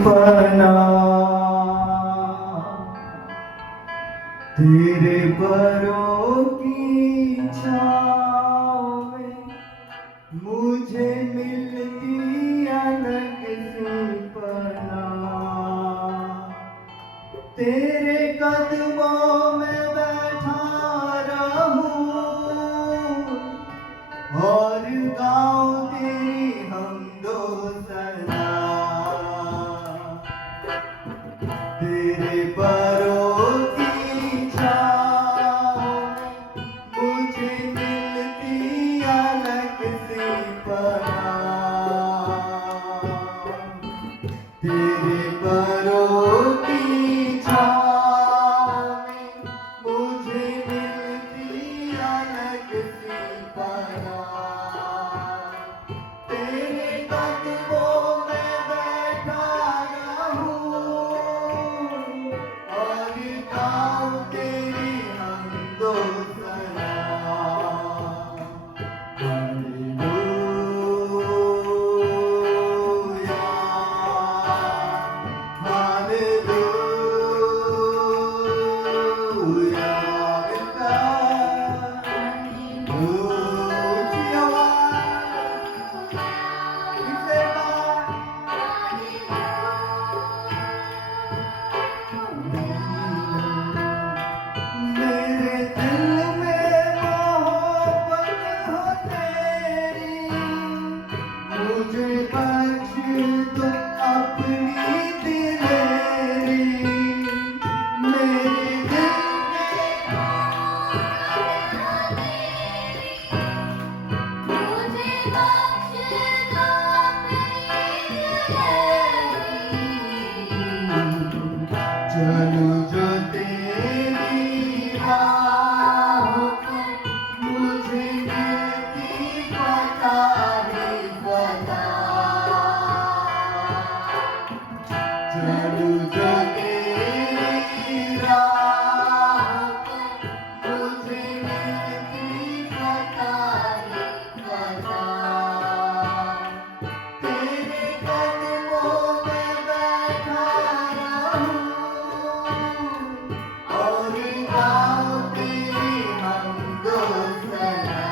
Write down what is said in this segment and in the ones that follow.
पना तेरे परों की छाँव में मुझे मिलती अलग सी पना। तेरे कदमों में बैठा रहूं और गाऊं तेरी हमदो सना। तेरे परों की छाँव में मुझे मिलती अलग सी पना। तेरे परों की छाँव में मुझे मिलती अलग सी पना। तेरे कदमों में बैठा रहूं और गाऊं तेरी हमदो सना। मेरे दिल में मोहब्बत हो तेरी, मुझे बख्श दो अपनी दिलेरी। मेरे दिल में मुझे बख्श दो अपनी चलूं जो तेरी राहों पर, मुझे मिलती पता ही पता। चलूं जो तेरी राहों पर, मुझे मिलती पता ही पता। तेरे कदमों में बैठा रहूं और गाऊं तेरी हमदो सना।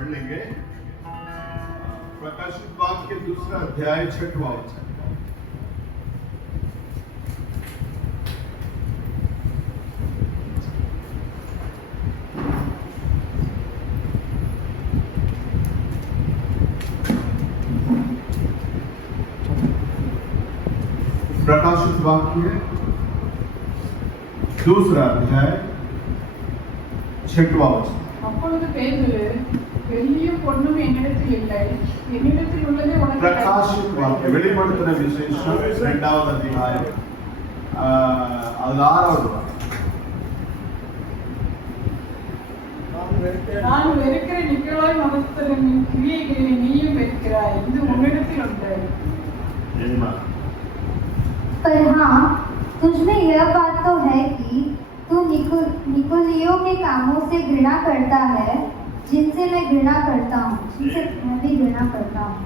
पढ़ लेंगे प्रकाशित वाक्य दूसरा अध्याय 6वां वचन। प्रकाशित वाक्य दूसरा अध्याय 6वां वचन। அப்பொழுது பேதுரு, வெள்ளியும் பொன்னும் என்னிடத்தில் இல்லை, என்னிடத்தில் உள்ளதை உனக்கு प्रकाशित वाक्य வெளிப்படுத்தின விசேஷம் 2வது அத்தியாயம் அது 6வது வாக்கியம். நான் வெறுக்கிற நிக்கலாய் மதஸ்தரின் கிரியைகளை நீயும் வெறுக்கிறாய், இது உன்னிடத்தில் உண்டு. Amen. पर हाँ, तुझमें यह बात तो है कि तू निकोलियों के कामों से घृणा करता है, जिनसे मैं घृणा करता हूँ, जिनसे मैं भी घृणा करता हूँ।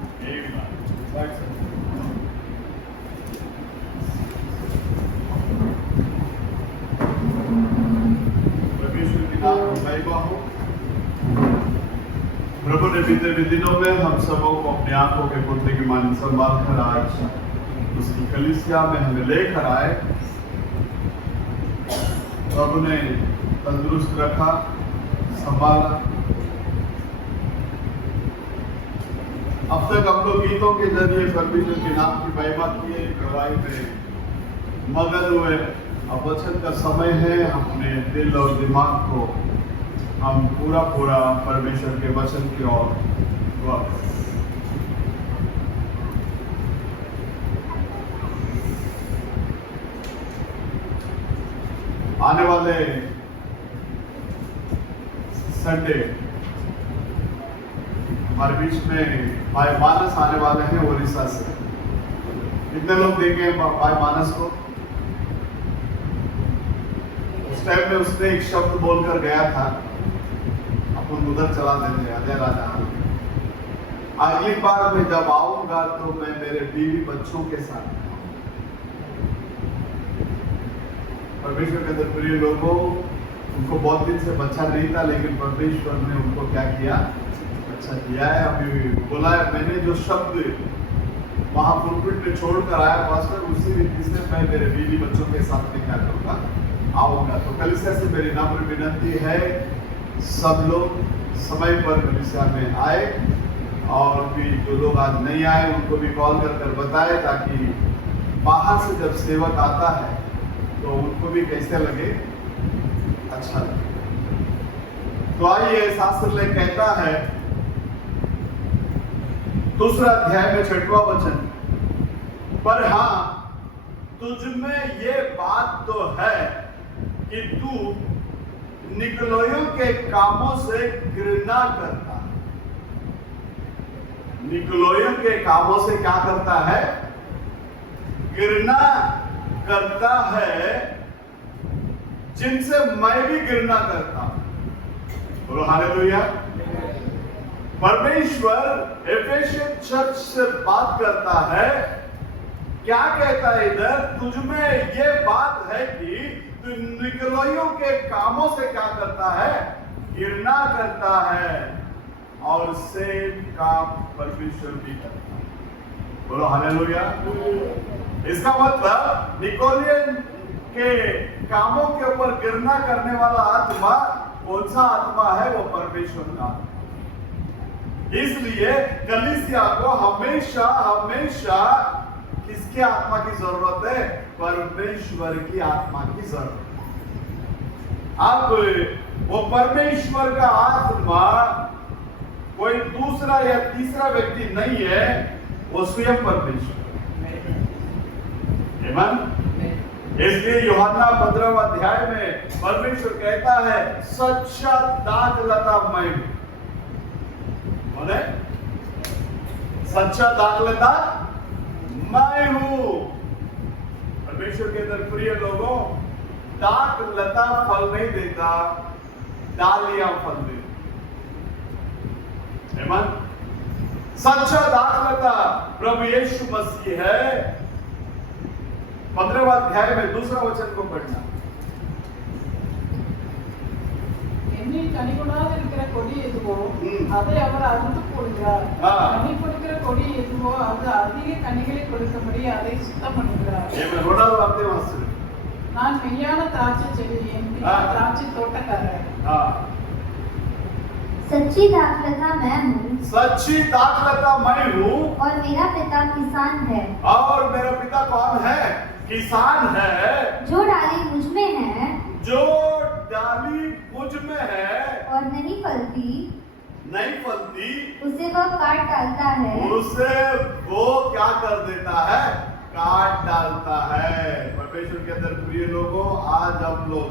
प्रभु ने बीते हुए दिनों में हम सबों को अपने आंखों के पुत्र की मान संभाल कर आज उसकी कलीसिया में हमें लेकर आए। प्रभु ने तंदुरुस्त रखा, संभाला। अब तक हम लोग गीतों के जरिए परमेश्वर के नाम की महिमा किए, गवाही में मगन हुए। अब वचन का समय है, अपने दिल और दिमाग को हम पूरा परमेश्वर के वचन की ओर वक्त आने वाले संडे हमारे बीच में भाई मानस आने वाले हैं उड़ीसा से। कितने लोग देखे भाई मानस को? उस टाइम में उसने एक शब्द बोलकर गया था, अपन उधर चला देते हैं अजय राजा। अगली बार मैं जब आऊंगा तो मैं मेरे बीवी बच्चों के साथ। परमेश्वर के अंदर प्रिय लोगों, उनको बहुत दिन से बच्चा नहीं था, लेकिन परमेश्वर ने उनको क्या किया? बच्चा दिया है। अभी बोला है, मैंने जो शब्द वहां पुलपिट में छोड़कर आया पास्टर, उसी रीति से मैं मेरे बीवी बच्चों के साथ में क्या करूंगा? आऊंगा। तो कलीसिया से मेरी नम्र विनती है, सब लोग समय पर कलीसिया में आए, और भी जो लोग आज नहीं आए उनको भी कॉल कर बताए, ताकि बाहर से जब सेवक आता है तो उनको भी कैसे लगे? अच्छा लगे। तो आइए, शास्त्र ले कहता है दूसरा अध्याय में 6वां वचन, पर हाँ, तुझ में ये बात तो है कि तू निकोलियों के कामों से घृणा करता है। निकोलियों के कामों से क्या करता है? घृणा करता है, जिनसे मैं भी घृणा करता हूं। बोलो हालेलुया। परमेश्वर एफेसियन चर्च से बात करता है, क्या कहता है इधर? तुझमें ये बात है कि तू निकोलियों के कामों से क्या करता है? घृणा करता है, और सेम काम परमेश्वर भी करता है। बोलो हालेलुया। इसका मतलब निकोलियन के कामों के ऊपर घृणा करने वाला आत्मा कौन सा आत्मा है? वो परमेश्वर का। इसलिए कलीसिया को हमेशा हमेशा किसके आत्मा की जरूरत है? परमेश्वर की आत्मा की जरूरत है। अब वो परमेश्वर का आत्मा कोई दूसरा या तीसरा व्यक्ति नहीं है, वो स्वयं परमेश्वर। इसलिए यूहन्ना 15वां अध्याय में परमेश्वर कहता है, सच्चा दाखलता मैं हूं। बोले, सच्चा दाखलता मैं हूं। परमेश्वर के अंदर प्रिय लोगों, दाखलता फल नहीं देता, डालियां फल देती। सच्चा दाखलता प्रभु यीशु मसीह है। 15वां अध्याय में दूसरा वचन को पढ़ना। கனி கொடாத இருக்கிற கொடி எதுவோ ம். அதை அவர் அறுத்து போடுகிறார். ஆ. கனி கொடுக்கிற கொடி எதுவோ அது அதிக கனிகளை கொடுக்கும்படி அதை சுத்தம் பண்ணுகிறார். ये मैं रोडा वापते वहां से நான் மெய்யான திராட்சை செடி, என் பிதா ஆ. திராட்சை தோட்டக்காரர். हाँ सच्ची दाखलता मैं हूँ सच्ची दाखलता मैं हूँ और मेरा पिता किसान है। और मेरा पिता कौन है? किसान है। जो डाली मुझ में है जो डाली मुझ में है और नहीं फलती नहीं फलती उसे वह काट डालता है। उसे वो क्या कर देता है? काट डालता है। परमेश्वर के अंदर प्रिय लोगों, आज हम लोग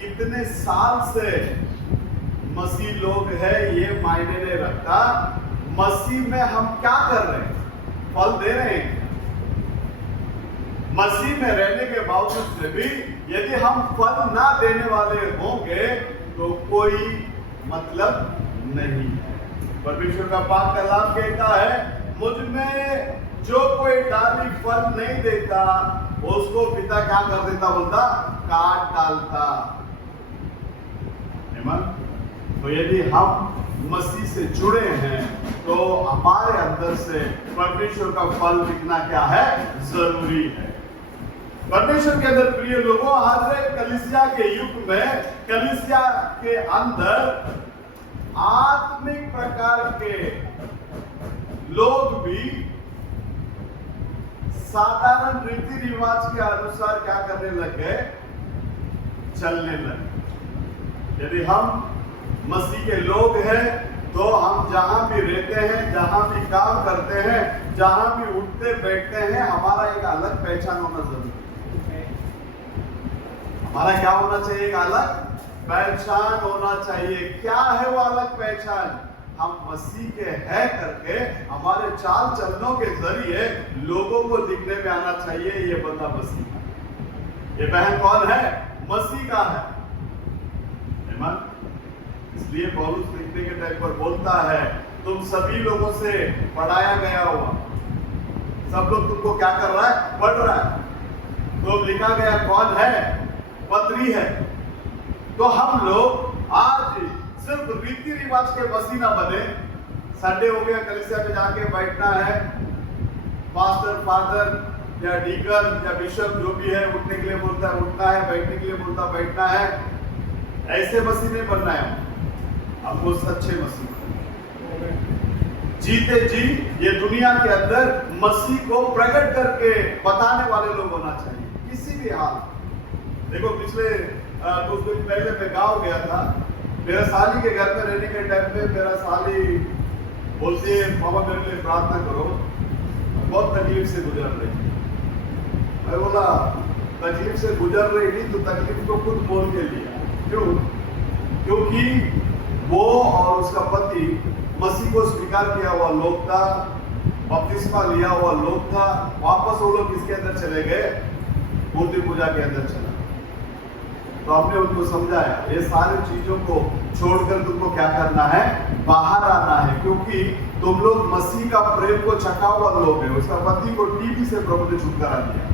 कितने साल से मसीह लोग हैं ये मायने नहीं रखता। मसीह में हम क्या कर रहे हैं? फल दे रहे हैं। मसीह में रहने के बावजूद में भी यदि हम फल ना देने वाले होंगे तो कोई मतलब नहीं है। परमेश्वर का पाक कलाम कहता है, मुझ में जो कोई डाली फल नहीं देता उसको पिता क्या कर देता? बोलता काट डालता। आमीन। तो यदि हम मसीह से जुड़े हैं तो हमारे अंदर से परमेश्वर का फल दिखना क्या है? जरूरी है। परमेश्वर के अंदर प्रिय लोगों, आज कलीसिया के युग में कलीसिया के अंदर आत्मिक प्रकार के लोग भी साधारण रीति रिवाज के अनुसार क्या करने लगे? चलने लगे। यदि हम मसीह के लोग हैं तो हम जहां भी रहते हैं, जहां भी काम करते हैं, जहां भी उठते बैठते हैं, हमारा एक अलग पहचान होना जरूरी है। हमारा क्या होना चाहिए? एक अलग पहचान होना चाहिए। क्या है वो अलग पहचान? हम मसीह के हैं करके हमारे चाल चलनों के जरिए लोगों को दिखने में आना चाहिए ये बंदा मसीह का, ये बहन कौन है? मसीह का है। आमीन। इसलिए पौलुस लिखने के टाइम पर बोलता है, तुम सभी लोगों से पढ़ाया गया हुआ, सब लोग तुमको क्या कर रहा है? पढ़ रहा है। तो लिखा गया कौन है? पत्री है। तो हम लोग आज सिर्फ रीति रिवाज के मसीह ना बने। संडे हो गया, कलीसिया में जाके बैठना है, पास्टर फादर या डीकन या बिशप जो भी है उठने के लिए बोलता है उठना है, बैठने के लिए बोलता बैठना है। ऐसे मसीह नहीं बनना है। हमको सच्चे मसीह जीते जी ये दुनिया के अंदर मसीह को प्रकट करके बताने वाले लोग होना चाहिए किसी भी हाल। देखो पिछले कुछ दिन पहले मैं गांव गया था। मेरा साली के घर में रहने के टाइम में मेरा साली बोलती है, पापा मेरे लिए प्रार्थना करो, बहुत तकलीफ से गुजर रही। मैं बोला तकलीफ से गुजर रही नहीं तो तकलीफ को खुद बोल के लिया। क्यों? क्योंकि वो और उसका पति मसीह को स्वीकार किया हुआ लोग था, बपतिस्मा लिया हुआ लोग था। वापस वो लोग किसके अंदर चले गए? मूर्ति पूजा के अंदर चला। तो हमने उनको समझाया ये सारी चीजों को छोड़कर तुमको क्या करना है? बाहर आना है। क्योंकि तुम लोग मसीह का प्रेम को चखा हुआ लोग हैं। उसका पति को टीबी से प्रभु ने छुटकारा दिया।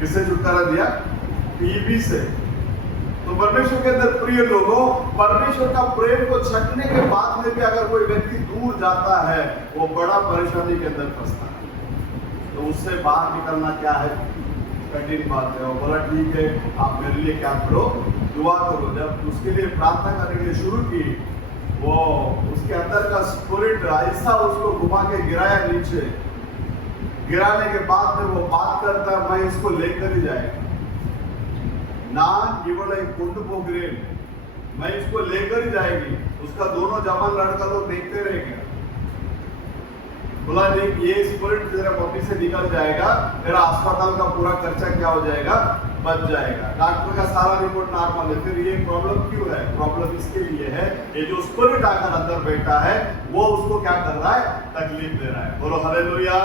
किससे छुटकारा दिया? टीबी से। तो परमेश्वर के अंदर प्रिय लोगों, परमेश्वर का प्रेम को छकने के बाद में भी अगर कोई व्यक्ति दूर जाता है वो बड़ा परेशानी के अंदर फंसता है। तो उससे बाहर निकलना क्या है? कठिन बात है। और बोला ठीक है, आप मेरे लिए क्या करो? दुआ करो। जब उसके लिए प्रार्थना करने के लिए शुरू की, वो उसके अंदर का स्पिरिट ऐसा उसको घुमा के गिराया नीचे। गिराने के बाद में वो बात करता है, मैं इसको लेकर ही जाएगा ना, इवड़े कुंड पोगरेन, मैं इसको लेकर ही जाएगी। उसका दोनों जवान लड़का लोग देखते रहेंगे। बोला नहीं, ये स्पिरिट तेरा बॉडी से निकल जाएगा, तेरा अस्पताल का पूरा खर्चा क्या हो जाएगा? बच जाएगा। डॉक्टर का सारा रिपोर्ट नॉर्मल है। फिर ये प्रॉब्लम क्यों है? प्रॉब्लम इसके लिए है, ये जो स्पिरिट आकर अंदर बैठा है वो उसको क्या कर रहा है? तकलीफ दे रहा है। बोलो हालेलुया।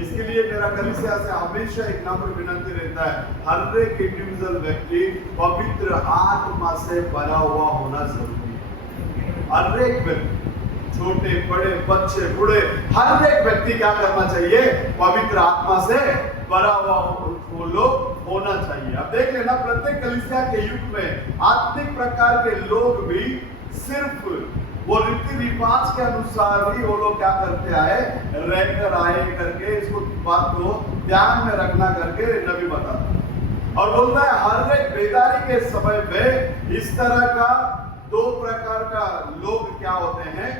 इसके लिए मेरा कलीसिया से हमेशा एक नम्र विनती रहता है, हर एक इंडिविजुअल व्यक्ति पवित्र आत्मा से भरा हुआ होना जरूरी है। हर एक व्यक्ति, छोटे बड़े बच्चे बूढ़े, हर एक व्यक्ति क्या करना चाहिए? पवित्र आत्मा से भरा हुआ वो लोग होना चाहिए। अब देख लेना, प्रत्येक कलीसिया के युग में आत्मिक प्रकार के लोग भी सिर्फ वो रीति रिवाज के अनुसार ही वो लोग क्या करते आए, रहकर आए करके इसको बात को ध्यान में रखना करके नबी बताता और बोलता है हर एक बेदारी के समय में इस तरह का दो प्रकार का लोग क्या होते हैं,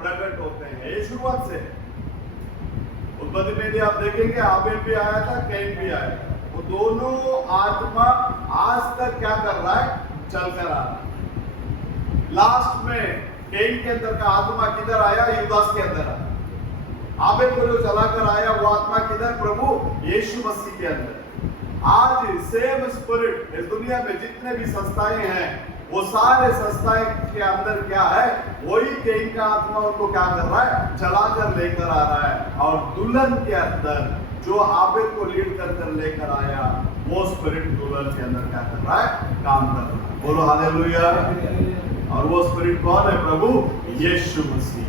प्रकट होते हैं। ये शुरुआत से उत्पत्ति में भी आप देखेंगे आबेल भी आया था, कैन भी आया था। वो दोनों आत्मा आज तक क्या कर रहा है, चलकर आ रहा है। लास्ट में कैन के अंदर का आत्मा किधर आया, युदास के अंदर आया। आबेल को जो चलाकर आया वो आत्मा किधर, प्रभु यीशु मसीह के अंदर। आज सेम स्पिरिट इस दुनिया में जितने भी संस्थाएं हैं वो सारे संस्थाएं के अंदर क्या है, वही कैन का आत्मा उनको क्या कर रहा है, चलाकर लेकर आ रहा है। और दुल्हन के अंदर जो आबेल को लीड कर लेकर आया वो स्पिरिट दुल्हन के अंदर क्या कर रहा है, काम कर रहा है। बोलो हालेलुया। और वो स्पिरिट कौन है, प्रभु यीशु मसीह।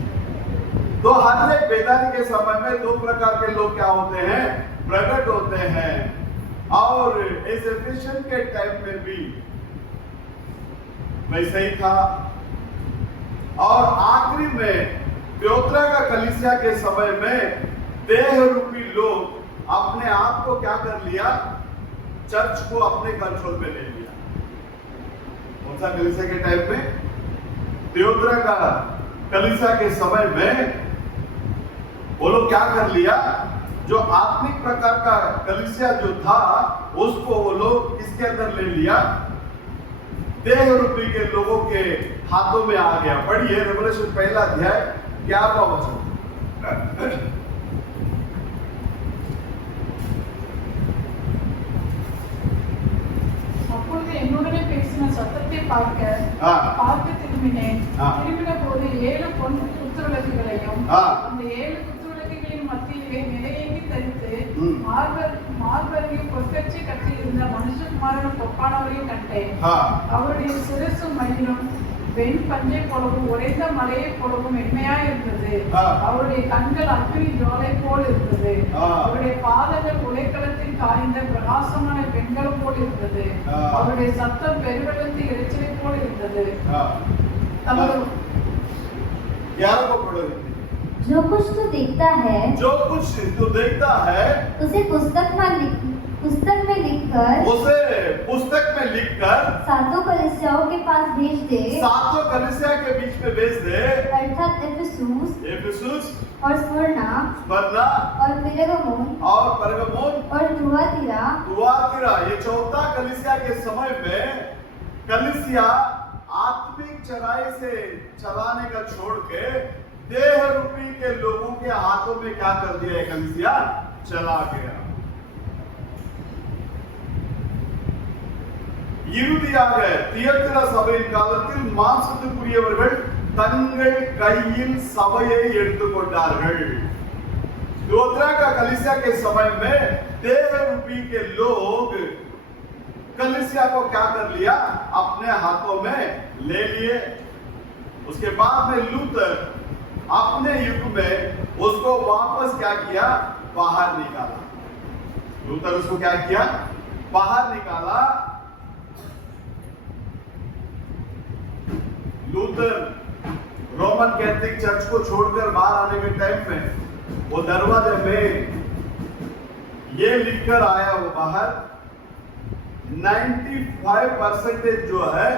तो हर एक बेदारी के समय में दो प्रकार के लोग क्या होते हैं, प्रकट होते हैं। और इस एफिशिएंट के टाइम में भी वैसे ही था। और आखिरी में त्योतरा का कलीसिया के समय में देह रूपी लोग अपने आप को क्या कर लिया, चर्च को अपने कंट्रोल में ले लिया। कौन सा कलीसिया के टाइम में, त्योतरा का कलीसिया के समय में वो लोग क्या कर लिया, जो आत्मिक प्रकार का कलीसिया जो था उसको वो लोग किसके अंदर ले लिया, देह रूपी के लोगों के हाथों में आ गया। पढ़िए रेवलेशन पहला अध्याय 11वां वचन। அப்பொழுது என்னுடனே பேசின சத்தத்தை பார்க்க திரும்பின போது 7 பொன் குத்துவிளக்குகளையும் அந்த 7 குத்துவிளக்குகளின் மத்தியிலே நிலையேங்கி தரித்து மார்பருகில் பொற்கச்சை கட்டியிருந்த மனுஷகுமாரன் ஒப்பானவரையும் கண்டேன். அவருடைய சிரசு மயிலும் வெண் பஞ்சை போலவும் உறைந்த மலையை போலவும் மென்மையாய் இருந்தது. அவருடைய கண்கள் அக்கினி ஜுவாலை போல் இருந்தது. அவருடைய பாதங்கள் உலைக்களத்தில் காய்ந்த பிரகாசமான பெண்கள் போல் இருந்தது. அவருடைய சத்தம் பெருவெள்ளத்தின் இரைச்சலை போல் இருந்தது. जो कुछ तू देखता है, जो कुछ तू देखता है उसे पुस्तक में लिखकर उसे पुस्तक में लिखकर सातों कलीसियाओं के पास भेज दे। सातों कलीसिया के बीच में भेज दे, अर्थात एफिसुस और स्मुर्ना और परगमुन और थुआतीरा। ये चौथा कलीसिया के समय में कलीसिया आत्मिक चराई से चलाने का छोड़ के देह रूपी के लोगों के हाथों में क्या कर दिया, कलीसिया चला गया। இறுதியாக தியத்திரா சபையின் காலத்தில் மாம்சத்துக்குரியவர்கள் தங்கள் கையில் சபையை எடுத்துக்கொண்டார்கள்। தியோத்रा का कलीसिया के समय में देह रूपी के लोग कलीसिया को क्या कर लिया, अपने हाथों में ले लिए। उसके बाद में लूथर अपने युग में उसको वापस क्या किया, बाहर निकाला। लूथर उसको क्या किया, बाहर निकाला। लूथर रोमन कैथोलिक चर्च को छोड़कर बाहर आने के टाइम में वो दरवाजे में ये लिखकर आया वो बाहर 95% जो है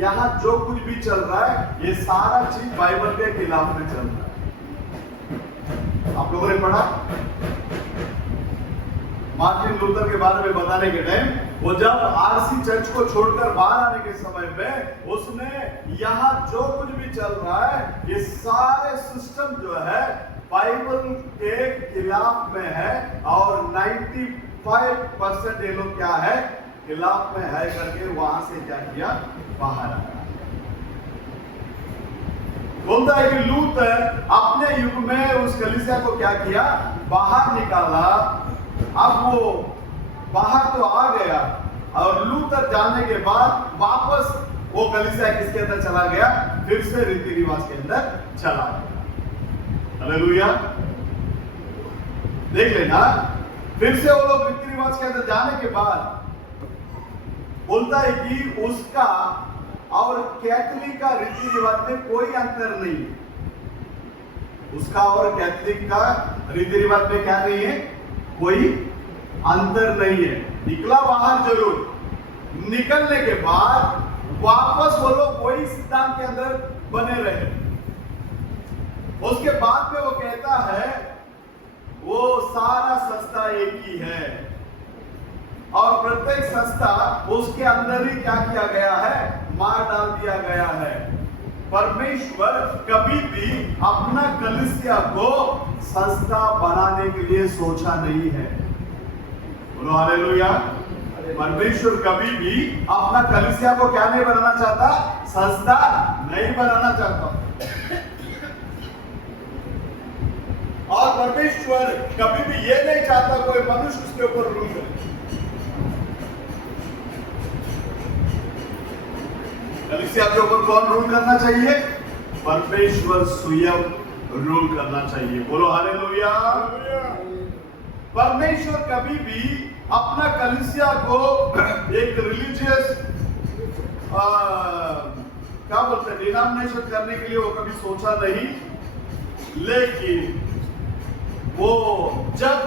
यहाँ जो कुछ भी चल रहा है ये सारा चीज बाइबल के खिलाफ में चल रहा है। आप लोगों ने पढ़ा मार्टिन लूथर के बारे में बताने के टाइम, वो जब आरसी चर्च को छोड़कर बाहर आने के समय में उसने यहाँ जो कुछ भी चल रहा है ये सारे सिस्टम जो है बाइबल के खिलाफ में है और 95% ये लोग क्या है, खिलाफ में है करके वहां से क्या किया, बाहर आया। बोलता है कि लूथर अपने युग में उस कलीसिया को क्या किया, बाहर निकाला। अब वो बाहर तो आ गया और लूथर जाने के बाद वापस वो कलीसिया किसके अंदर चला गया, फिर से रीति रिवाज के अंदर चला गया। हालेलुया। देख लेना, फिर से वो लोग रीति रिवाज के अंदर जाने के बाद बोलता है कि उसका और कैथोलिक का रीति रिवाज में कोई अंतर नहीं है। उसका और कैथोलिक का रीति रिवाज में क्या नहीं है, कोई अंतर नहीं है। निकला बाहर जरूर, निकलने के बाद वापस वो लोग वही सिद्धांत के अंदर बने रहे। उसके बाद में वो कहता है वो सारा संस्था एक ही है और प्रत्येक संस्था उसके अंदर ही क्या किया गया है, मार डाल दिया गया है। परमेश्वर कभी भी अपना कलीसिया को संस्था बनाने के लिए सोचा नहीं है। बोलो हालेलुया। परमेश्वर कभी भी अपना कलीसिया को क्या नहीं बनाना चाहता, संस्था नहीं बनाना चाहता। और परमेश्वर कभी भी ये नहीं चाहता कोई मनुष्य उसके ऊपर रूल करे। कलीसिया के ऊपर कौन रूल करना चाहिए, परमेश्वर स्वयं रूल करना चाहिए। बोलो हालेलुया। परमेश्वर कभी भी अपना कलीसिया को एक रिलीजियस क्या बोलते हैं, डिनोमिनेशन करने के लिए वो कभी सोचा नहीं। लेकिन वो जब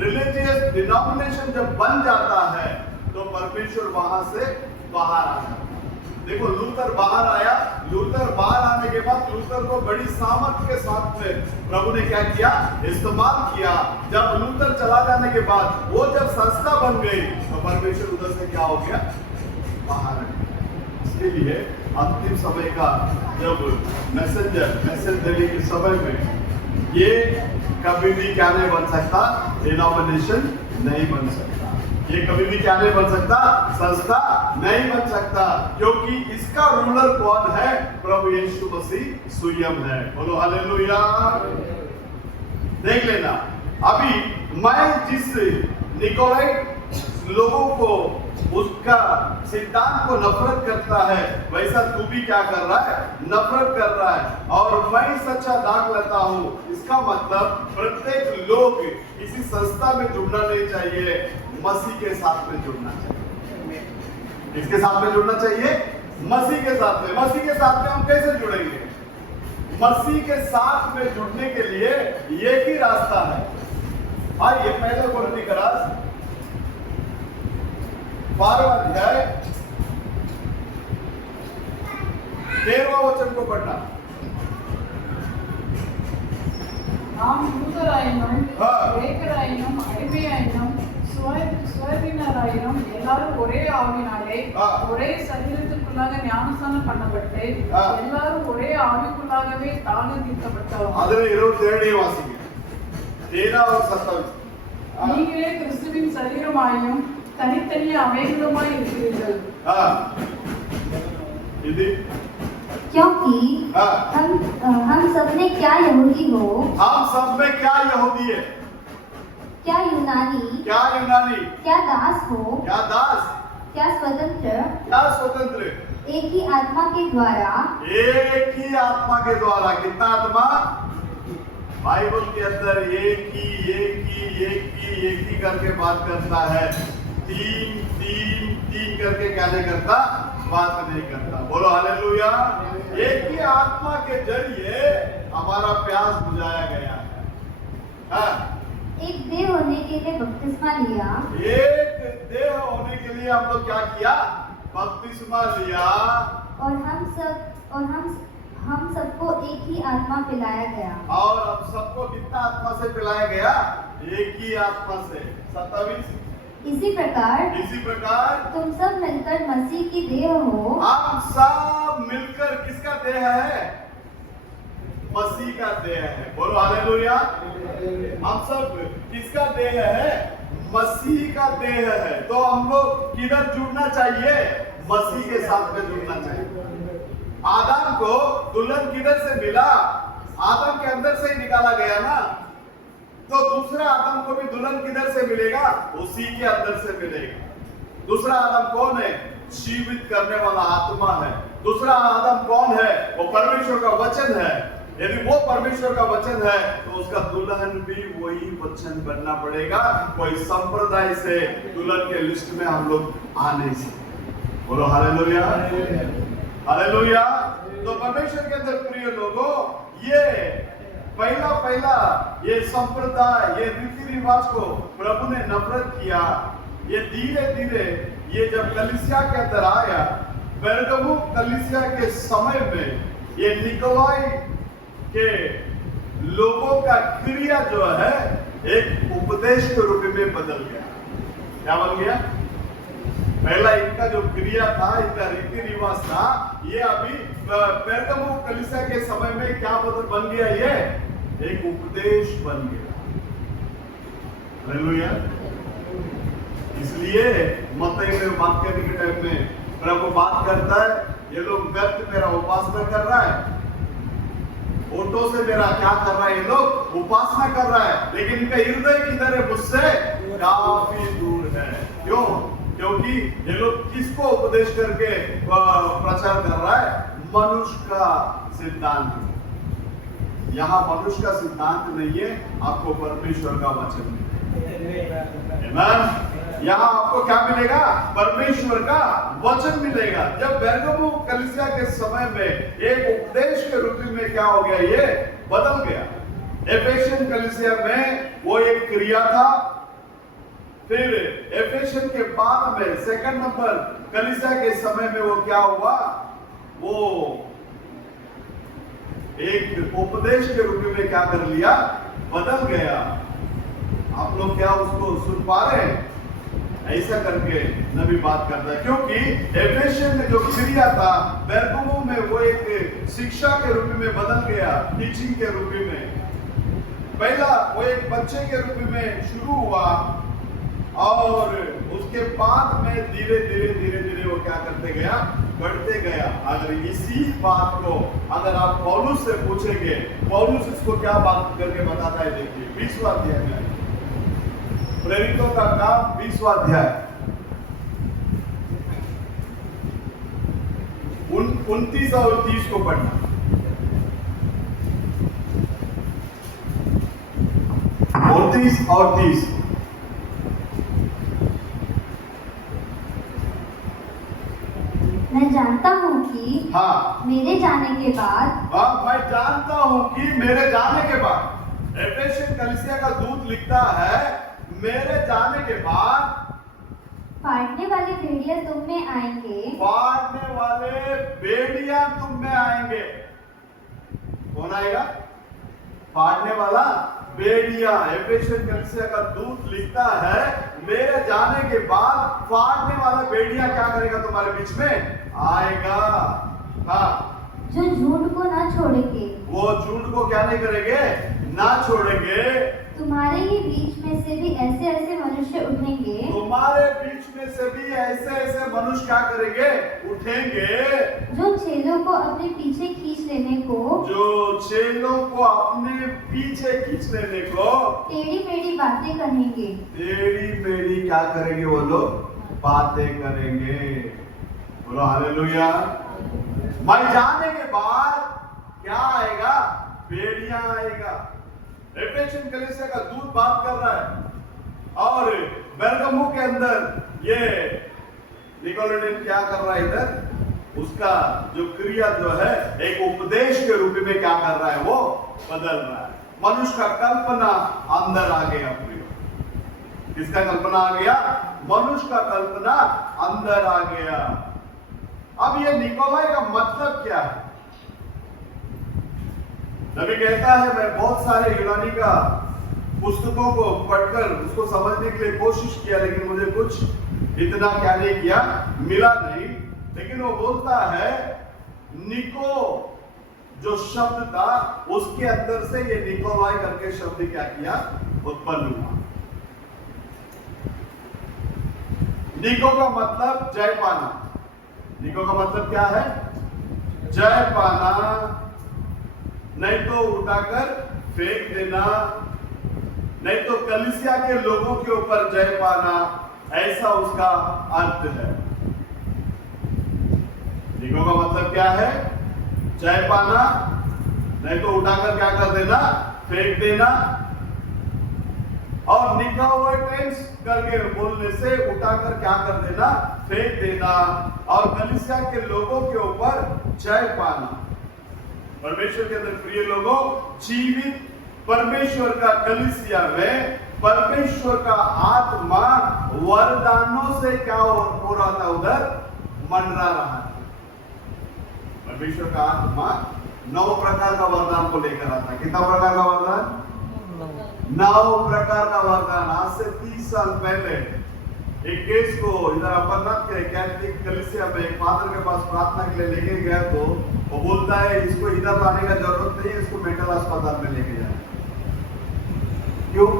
रिलीजियस डिनोमिनेशन जब बन जाता है तो परमेश्वर वहां से बाहर आ जाता है। देखो लूथर बाहर आया, लूथर बाहर आने के बाद लूथर को बड़ी सामर्थ्य के साथ में प्रभु ने क्या किया, इस्तेमाल किया। जब लूथर चला जाने के बाद वो जब संस्था बन गई तो परमेश्वर उधर से क्या हो गया, बाहर आ गया। इसके लिए अंतिम समय का जब मैसेज देने के समय में ये कभी भी क्या नहीं बन सकता, डिनोमिनेशन नहीं बन सकता। ये कभी भी क्या नहीं बन सकता, संस्था नहीं बन सकता, क्योंकि इसका रूलर कौन है, प्रभु यीशु मसीह स्वयं है। बोलो हालेलुया। देख लेना, अभी मैं जिस निकोलाइट लोगों को उसका सिद्धांत को नफरत करता है, वैसा तू भी क्या कर रहा है, नफरत कर रहा है। और मैं सच्चा दाग लेता हूं। इसका मतलब प्रत्येक लोग किसी संस्था में जुड़ना नहीं चाहिए, मसीह के साथ में जुड़ना चाहिए। किसके साथ में जुड़ना चाहिए, मसीह के साथ में। मसीह के साथ में हम कैसे जुड़ेंगे, मसीह के साथ में जुड़ने के लिए एक ही रास्ता है। आइए पहले कोरिन्थी का 12वां अध्याय 13वां वचन को पढ़ना। நாம் யூதராயினும் கிரேக்கராயினும் அடிமையாயினும் சுயாதீனராயினும் எல்லாரும் ஒரே ஆவினாலே ஒரே சரீரத்துக்குள்ளாக ஞானஸ்நானம் பண்ணப்பட்டு எல்லாரும் ஒரே ஆவிக்குள்ளாகவே தாழ்த்தப்பட்டோம். அதுல 27 வாசிங்க. 13 और 27. நீங்களே கிறிஸ்துவின் சரீரமாயும் தனித்தனி அவைகளுமாய் இருக்கிறீர்கள். இது क्योंकि हम सब में क्या यहूदी हो, हम सब में क्या यहूदी है, क्या यूनानी, क्या दास हो, क्या स्वतंत्र, एक ही आत्मा के द्वारा। कितना आत्मा, बाइबल के अंदर एक ही करके बात करता है। तीन करके क्या नहीं करता, बात नहीं करता। बोलो हालेलुया। एक ही आत्मा के जरिए हमारा प्यास बुझाया गया है। एक देह होने के लिए बपतिस्मा लिया, एक देह होने के लिए हम लोग क्या किया, बपतिस्मा लिया। और हम सबको एक ही आत्मा पिलाया गया। और हम सबको कितना आत्मा से पिलाया गया, एक ही आत्मा से। 27 इसी प्रकार तुम सब मिलकर मसीह की देह हो। हम सब मिलकर किसका देह है, मसीह का देह है। बोलो हालेलुया। हम सब किसका देह है, मसीह का देह है। तो हम लोग किधर जुड़ना चाहिए, मसीह के साथ में जुड़ना चाहिए। आदम को दुल्हन किधर से मिला, आदम के अंदर से ही निकाला गया ना। तो दूसरा आदम को भी दुल्हन किधर से मिलेगा, उसी के अंदर से मिलेगा। दूसरा आदम कौन है, जीवित करने वाला आत्मा है। दूसरा आदम कौन है, वो परमेश्वर का वचन है। यदि वो परमेश्वर का वचन है तो उसका दुल्हन भी वही वचन बनना पड़ेगा। कोई संप्रदाय से दुल्हन के लिस्ट में हम लोग आ नहीं सकते। बोलो हालेलुया, हालेलुया। तो परमेश्वर के अंदर प्रिय लोगों, ये पहला ये संप्रदाय, ये रीति रिवाज को प्रभु ने नफरत किया। ये धीरे धीरे ये जब कलीसिया के अंदर आया, बेरगमु कलीसिया के समय में ये निकोलाई के लोगों का क्रिया जो है एक उपदेश के रूप में बदल गया। क्या बन गया? पहला इनका जो क्रिया था, इनका रीति रिवाज था, ये अभी बेरगमु कलीसिया के समय में क्या बन गया? ये एक उपदेश बन गया। हालेलुया। इसलिए मत्ती में बात करने के टाइम में प्रभु बात करता है, ये लोग व्यर्थ मेरा उपासना कर रहा है, ओटो से मेरा क्या कर रहा है? ये लोग उपासना कर रहा है, लेकिन इनका हृदय किधर है? मुझसे काफी दूर है। क्यों? क्योंकि ये लोग किसको उपदेश करके प्रचार कर रहा है? मनुष्य का सिद्धांत। यहाँ मनुष्य का सिद्धांत नहीं है, आपको परमेश्वर का वचन मिलेगा। यहाँ आपको क्या मिलेगा? परमेश्वर का वचन मिलेगा। जब बेरगमु कलीसिया के समय में एक उपदेश के रूप में क्या हो गया? ये बदल गया। एफेसियन कलीसिया में वो एक क्रिया था, फिर एफेसियन के बाद में सेकंड नंबर कलीसिया के समय में वो क्या हुआ? वो एक उपदेश के रूप में क्या कर लिया? बदल गया। आप लोग क्या उसको सुन पा रहे हैं? ऐसा करके नबी बात करता है, क्योंकि एफेसियन में जो क्रिया था बेरगमु में वो एक शिक्षा के रूप में बदल गया, टीचिंग के रूप में। पहला वो एक बच्चे के रूप में शुरू हुआ और उसके बाद में धीरे धीरे वो क्या करते गया? बढ़ते गया। अगर इसी बात को अगर आप पौलुस से पूछेंगे, पौलुस इसको क्या बात करके बताता है? देखिए 20वां अध्याय में, प्रेरितों का काम 20वां अध्याय 29 और 30 को पढ़ना। 29 और 30। मैं जानता हूँ कि हाँ, मेरे जाने के बाद, मैं जानता हूँ कि मेरे जाने के बाद, एफेसियन कलीसिया का दूत लिखता है, मेरे जाने के बाद फाड़ने वाले भेड़िया तुम में आएंगे, फाड़ने वाले भेड़िया तुम में आएंगे। कौन आएगा? फाड़ने वाला भेड़िया। एफेसियन कलीसिया का दूत लिखता है, मेरे जाने के बाद फाड़ने वाला भेड़िया क्या करेगा? तुम्हारे बीच में आएगा। हाँ, जो झूठ को ना छोड़ेंगे, वो झूठ को क्या नहीं करेंगे? ना छोड़ेंगे। तुम्हारे ही बीच में से भी ऐसे ऐसे मनुष्य उठेंगे, तुम्हारे बीच में से भी ऐसे मनुष्य क्या करेंगे? उठेंगे, जो चेलों को अपने पीछे खींच लेने को, जो चेलों को अपने पीछे खींच लेने को टेढ़ी मेढ़ी बातें कहेंगे। टेढ़ी मेढ़ी क्या करेंगे? वो लोग बातें करेंगे। बोलो हालेलुया। मैं जाने के बाद क्या आएगा? भेड़िया आएगा। एफेसियन कलीसिया का दूत बात कर रहा है और बेरगमु के अंदर ये निकोलाइट क्या कर रहा है? इधर उसका जो क्रिया जो है एक उपदेश के रूप में क्या कर रहा है? वो बदल रहा है। मनुष्य का कल्पना अंदर आ गया। किसका कल्पना आ गया? मनुष्य का कल्पना अंदर आ गया। अब ये निकोलाई का मतलब क्या है? नबी कहता है, मैं बहुत सारे यूनानी का पुस्तकों को पढ़कर उसको समझने के लिए कोशिश किया, लेकिन मुझे कुछ इतना क्या नहीं किया, मिला नहीं। लेकिन वो बोलता है निको जो शब्द था उसके अंदर से ये निकोलाई करके शब्द क्या किया? उत्पन्न हुआ। निको का मतलब जय पाना। निको का मतलब क्या है? जय पाना, नहीं तो उठाकर फेंक देना, नहीं तो कलीसिया के लोगों के ऊपर जय पाना, ऐसा उसका अर्थ है। निको का मतलब क्या है? जय पाना, नहीं तो उठाकर क्या कर देना? फेंक देना। और और निकोलाइट्स करके बोलने से उठाकर क्या कर देना, फेंक देना और कलीसिया के लोगों के ऊपर जय पाना। परमेश्वर के अंदर प्रिय लोगों, जीवित परमेश्वर का कलीसिया में परमेश्वर का आत्मा वरदानों से क्या हो रहा था, उधर मंडरा रहा था। परमेश्वर का आत्मा 9 प्रकार का वरदान को लेकर आता है। कितना प्रकार का वरदान? 9 प्रकार का वरदान। आज से 30 साल पहले एक केस को इधर अमरनाथ के कैथोलिक कलीसिया में एक फादर के पास प्रार्थना के लिए लेके गया, तो वो बोलता है इसको इधर लाने का जरूरत नहीं है, इसको मेंटल अस्पताल में लेके जाए। क्यों?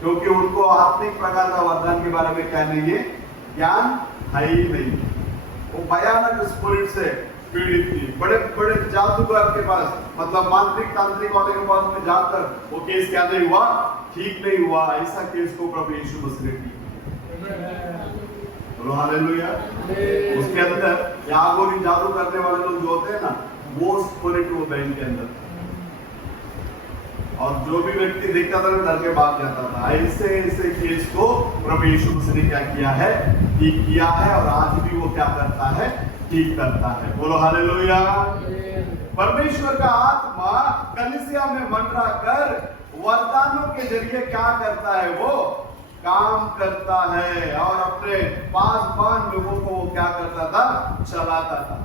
क्योंकि उनको आत्मिक प्रकार का वरदान के बारे में क्या नहीं है, ज्ञान है ही नहीं। वो भयानक स्पिरिट से पीड़ित थी। बड़े बड़े जादूगर के पास, मतलब मांत्रिक तांत्रिक वाले के पास में जाकर वो केस क्या नहीं हुआ, ठीक नहीं हुआ। ऐसा केस को प्रभु यीशु मसीह ने बोलो हालेलुया। उसके अंदर यागोरी जादू करने वाले लोग जो होते हैं ना, वो स्पिरिट वो बहन के अंदर, और जो भी व्यक्ति देखता था डर के भाग जाता था। ऐसे ऐसे केस को प्रभु यीशु मसीह ने क्या किया है, ठीक किया है, और आज भी वो क्या करता है, ठीक करता है। बोलो हालेलुया। परमेश्वर का आत्मा कलीसिया में मंडरा कर वरदानों के जरिए क्या करता है, वो काम करता है, और अपने पासवान लोगों को वो क्या करता था, चलाता था।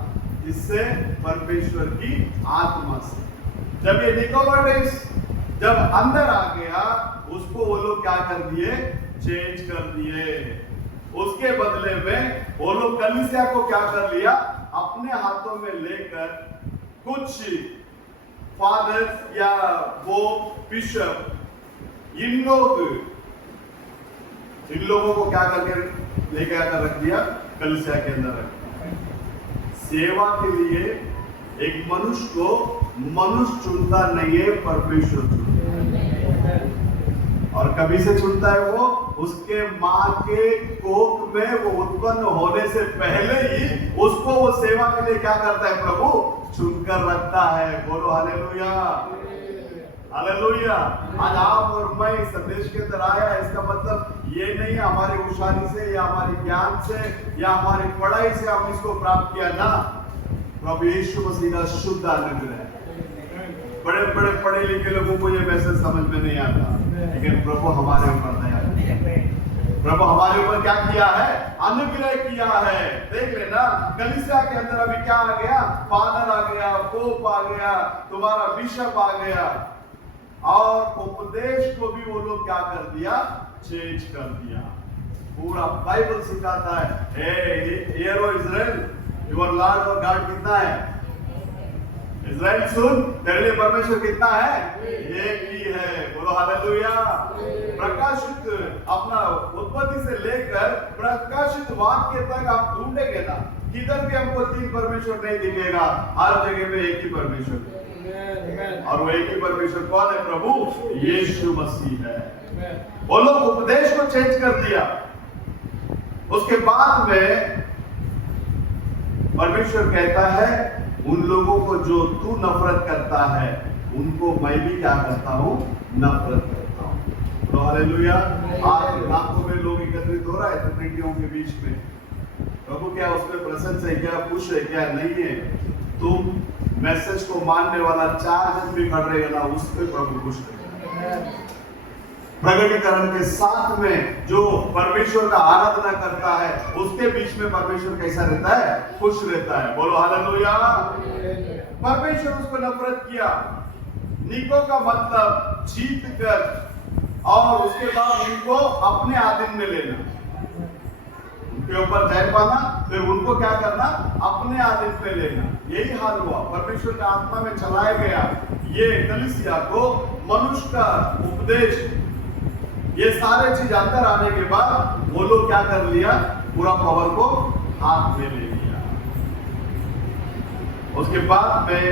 इससे परमेश्वर की आत्मा से जब ये निकोलाइट्स जब अंदर आ गया, उसको वो लोग क्या कर दिए, चेंज कर दिए। उसके बदले में वो लोग कलीसिया को क्या कर लिया, अपने हाथों में लेकर कुछ फादर या वो बिशप, इन लोगों को क्या करके लेके आकर रख दिया, कलीसिया के अंदर रख दिया। सेवा के लिए एक मनुष्य को मनुष्य चुनता नहीं है, परमेश्वर चुनता है। और कभी से चुनता है वो, उसके माँ के कोख में वो उत्पन्न होने से पहले ही उसको वो सेवा के लिए क्या करता है, प्रभु चुनकर रखता है। बोलो हालेलुया, हालेलुया। आज आप और मैं इस संदेश के अंदर आया, इसका मतलब ये नहीं हमारी होशियारी से या हमारे ज्ञान से या हमारी पढ़ाई से हम इसको प्राप्त किया ना, प्रभु यीशु मसीह का शुद्ध अनुग्रह है। बड़े बड़े पढ़े लिखे लोगों को ये मैसेज समझ में नहीं आता, लेकिन प्रभु हमारे ऊपर दया, प्रभु हमारे ऊपर क्या किया है, अनुग्रह किया है। देख लेना, कलीसिया के अंदर अभी क्या आ गया, फादर आ गया, पोप आ गया, तुम्हारा बिशप आ गया, और उपदेश को भी वो लोग क्या कर दिया, चेंज कर दिया। पूरा बाइबल सिखाता है, हेरो इजराइल, योर लॉर्ड और गॉड कितना है, इजराइल सुन, तेरे लिए परमेश्वर कितना है, एक ही है। बोलो हालेलुया। प्रकाशित अपना उत्पत्ति से लेकर प्रकाशित वाक्य तक आप ढूंढेंगे ना, किधर भी हमको 3 परमेश्वर नहीं दिखेगा, हर जगह में एक ही परमेश्वर है। और वो एक ही परमेश्वर कौन है, प्रभु यीशु मसीह है। वो लोग उपदेश को चेंज कर दिया। उसके बाद में परमेश्वर कहता है, उन लोगों को जो तू नफरत करता है, उनको मैं भी क्या करता हूं, नफरत करता हूं। तो हालेलुया। आज लाखों में लोग एकत्रित हो रहा है त्रिनिटियों के बीच में, प्रभु क्या उसमें प्रसन्न है, क्या खुश है, क्या नहीं है। तुम मैसेज को मानने वाला 4 जन भी खड़ रहेगा ना, उस पर प्रभु खुश है। प्रगटीकरण के साथ में जो परमेश्वर का आराधना करता है, उसके बीच में परमेश्वर कैसा रहता है, खुश रहता है। बोलो हालेलुया। परमेश्वर उसको नफरत किया। निको का मतलब जीत कर, और उसके बाद उनको अपने आधीन में लेना, उनके ऊपर जय पाना, फिर उनको क्या करना, अपने आधीन में लेना। यही हाल हुआ, परमेश्वर का आत्मा में चलाया गया ये कलीसिया को। मनुष्य का उपदेश, ये सारे चीज अंदर आने के बाद वो लोग क्या कर लिया, पूरा पावर को हाथ में ले लिया। उसके बाद में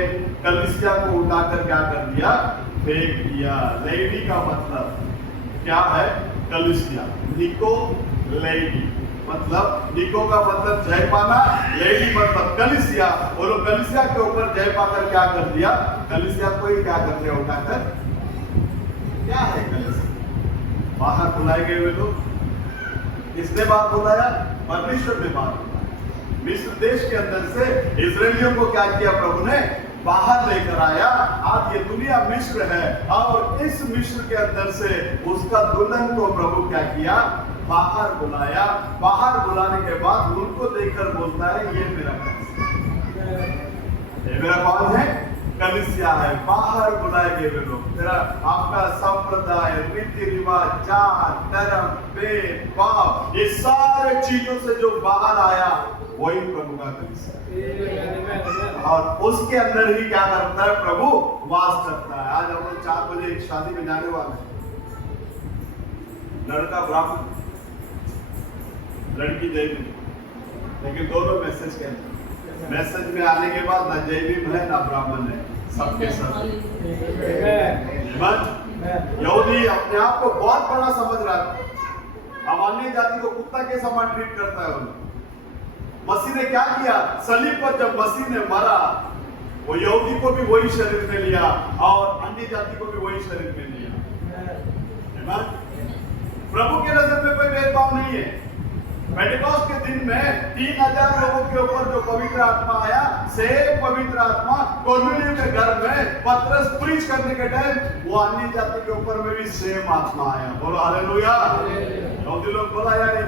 कलीसिया को उठाकर क्या कर दिया, फेंक दिया। लेवी का मतलब क्या है, कलीसिया। निको लेवी मतलब, निको का मतलब जय पाना, लेवी मतलब कलीसिया। वो लोग कलीसिया के ऊपर जय पाकर क्या कर दिया, कलीसिया को ही क्या कर दिया, उठाकर। क्या है कलीसिया? बाहर बुलाए गए वे लोग, किसने बात बुलाया? परमेश्वर ने बात बुलाया। मिस्र देश के अंदर से इजरायलियों को क्या किया? प्रभु ने बाहर लेकर आया। आज ये दुनिया मिस्र है और इस मिस्र के अंदर से उसका दुल्हन को प्रभु क्या किया? बाहर बुलाया। बाहर बुलाने के बाद उनको देखकर बोलता है ये मेरा कलीसिया, ये मेरा कौन है? कलीसिया है। बाहर बुलाए गए वे लोग, तेरा आपका संप्रदाय, रीति रिवाज, जात, धर्म, भेद भाव, ये सारे चीजों से जो बाहर आया वही प्रभु का कलीसिया, और उसके अंदर ही क्या करता है? प्रभु वास करता है। आज हम लोग 4 बजे एक शादी में जाने वाले हैं। लड़का ब्राह्मण, लड़की जैविक, लेकिन दोनों मैसेज के अंदर, मैसेज में आने के बाद ना जैविक है ना ब्राह्मण है, सबके सब। यहूदी अपने आप को बहुत बड़ा समझ रहा है। अमान्य जाति को कुत्ता के समान ट्रीट करता है उन्हें। मसीह ने क्या किया? सलीब पर जब मसीह ने मरा, वो यहूदी को भी वही शरीर में लिया और अन्य जाति को भी वही शरीर में लिया। प्रभु के नजर में कोई भेदभाव नहीं है। पेंटेकोस्ट के दिन में 3000 लोगों के ऊपर जो पवित्र आत्मा आया, सेम पवित्र आत्मा कोर्नेलियस के घर में पतरस प्रीच करने के टाइम वो अन्य जाति के ऊपर में भी सेम आत्मा आया। बोलो हालेलुया। यहूदी लोग बोला यार ये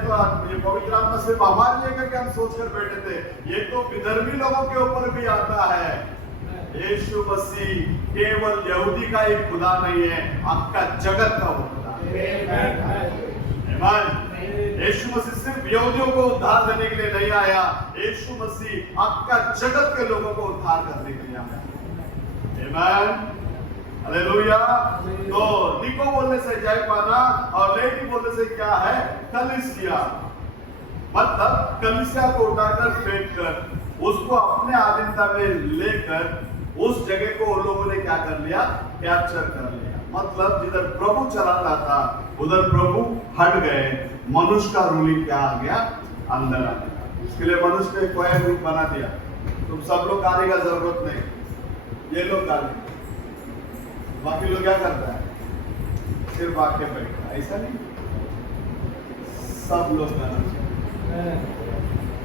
पवित्र आत्मा सिर्फ हमारे लिए करके हम सोचकर बैठे थे, ये तो विधर्मी लोगों के ऊपर भी आता है। यीशु मसीह केवल यहूदी का एक खुदा नहीं है, आपका जगत का वो खुदा है। यीशु मसीह सिर्फ यहूदियों को उद्धार देने के लिए नहीं आया, यीशु मसीह आपका जगत के लोगों को उद्धार करने के लिए आया। आमीन, हालेलुया। तो निको बोलने से जय पाना और लेडी बोलने से क्या है? कलीसिया। मतलब कलीसिया को उठाकर फेंक कर उसको अपने अधीनता में लेकर उस जगह को उन लोगों ने क्या कर लिया? कैप्चर कर लिया। मतलब जिधर प्रभु चलाता था उधर प्रभु हट गए, मनुष्य का रूलिंग क्या आ गया? अंदर आ गया। इसके लिए मनुष्य ने कोई रूप बना दिया। तुम सब लोग गाने का जरूरत नहीं, ये लोग गाने, बाकी लोग क्या करता है? सिर्फ आके बैठता है। ऐसा नहीं, सब लोग गाना चाहिए।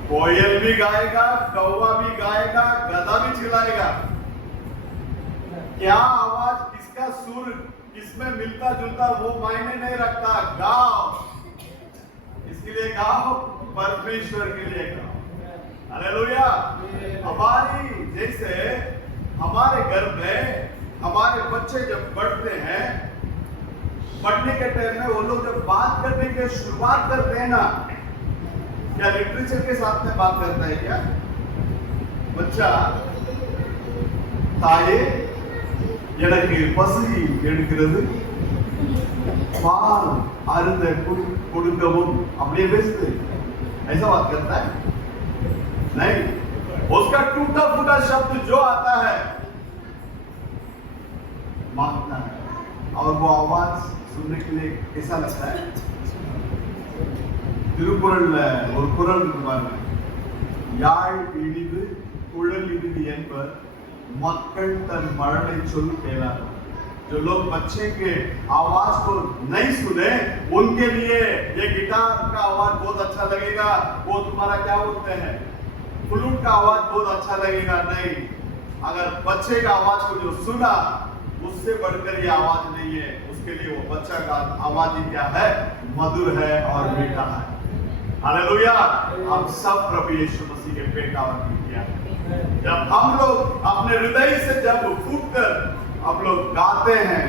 कोयल भी गाएगा, कौवा भी गाएगा, गधा भी चिल्लाएगा। क्या आवाज, किसका सुर किसमें मिलता जुलता वो मायने नहीं रखता। गाओ, इसके लिए गाओ, परमेश्वर के लिए गाओ। हालेलुया। हमारी जैसे हमारे घर में हमारे बच्चे जब पढ़ते हैं, पढ़ने के टाइम में वो लोग जब बात करने की शुरुआत करते हैं ना, क्या लिटरेचर के साथ में बात करता है क्या? बच्चा ताये எனக்கு பசி எடுக்கிறது, பால் அருந்த கொடுக்கவும், அப்படியே பேசுது। ऐसा बात करता है? नहीं, उसका टूटा फूटा शब्द जो आता है मांगता है, और वो आवाज सुनने के लिए कैसा लगता है? திருக்குறள்ல ஒரு குறள் இருக்கு பாருங்க, யாழ் இனிது குழல் இனிது என்பர் மக்கள் तन मरने चुन केला। जो लोग बच्चे के आवाज को नहीं सुने उनके लिए ये गिटार का आवाज बहुत अच्छा लगेगा, वो तुम्हारा क्या बोलते हैं फ्लूट का आवाज बहुत अच्छा लगेगा। नहीं, अगर बच्चे का आवाज को जो सुना उससे बढ़कर ये आवाज नहीं है, उसके लिए वो बच्चा का आवाज ही क्या है? मधुर है और मीठा है। हालेलुया। हम सब प्रभु यीशु मसीह के पेट का वर्णन किया। जब हम लोग अपने हृदय से जब फूटकर हम लोग गाते हैं,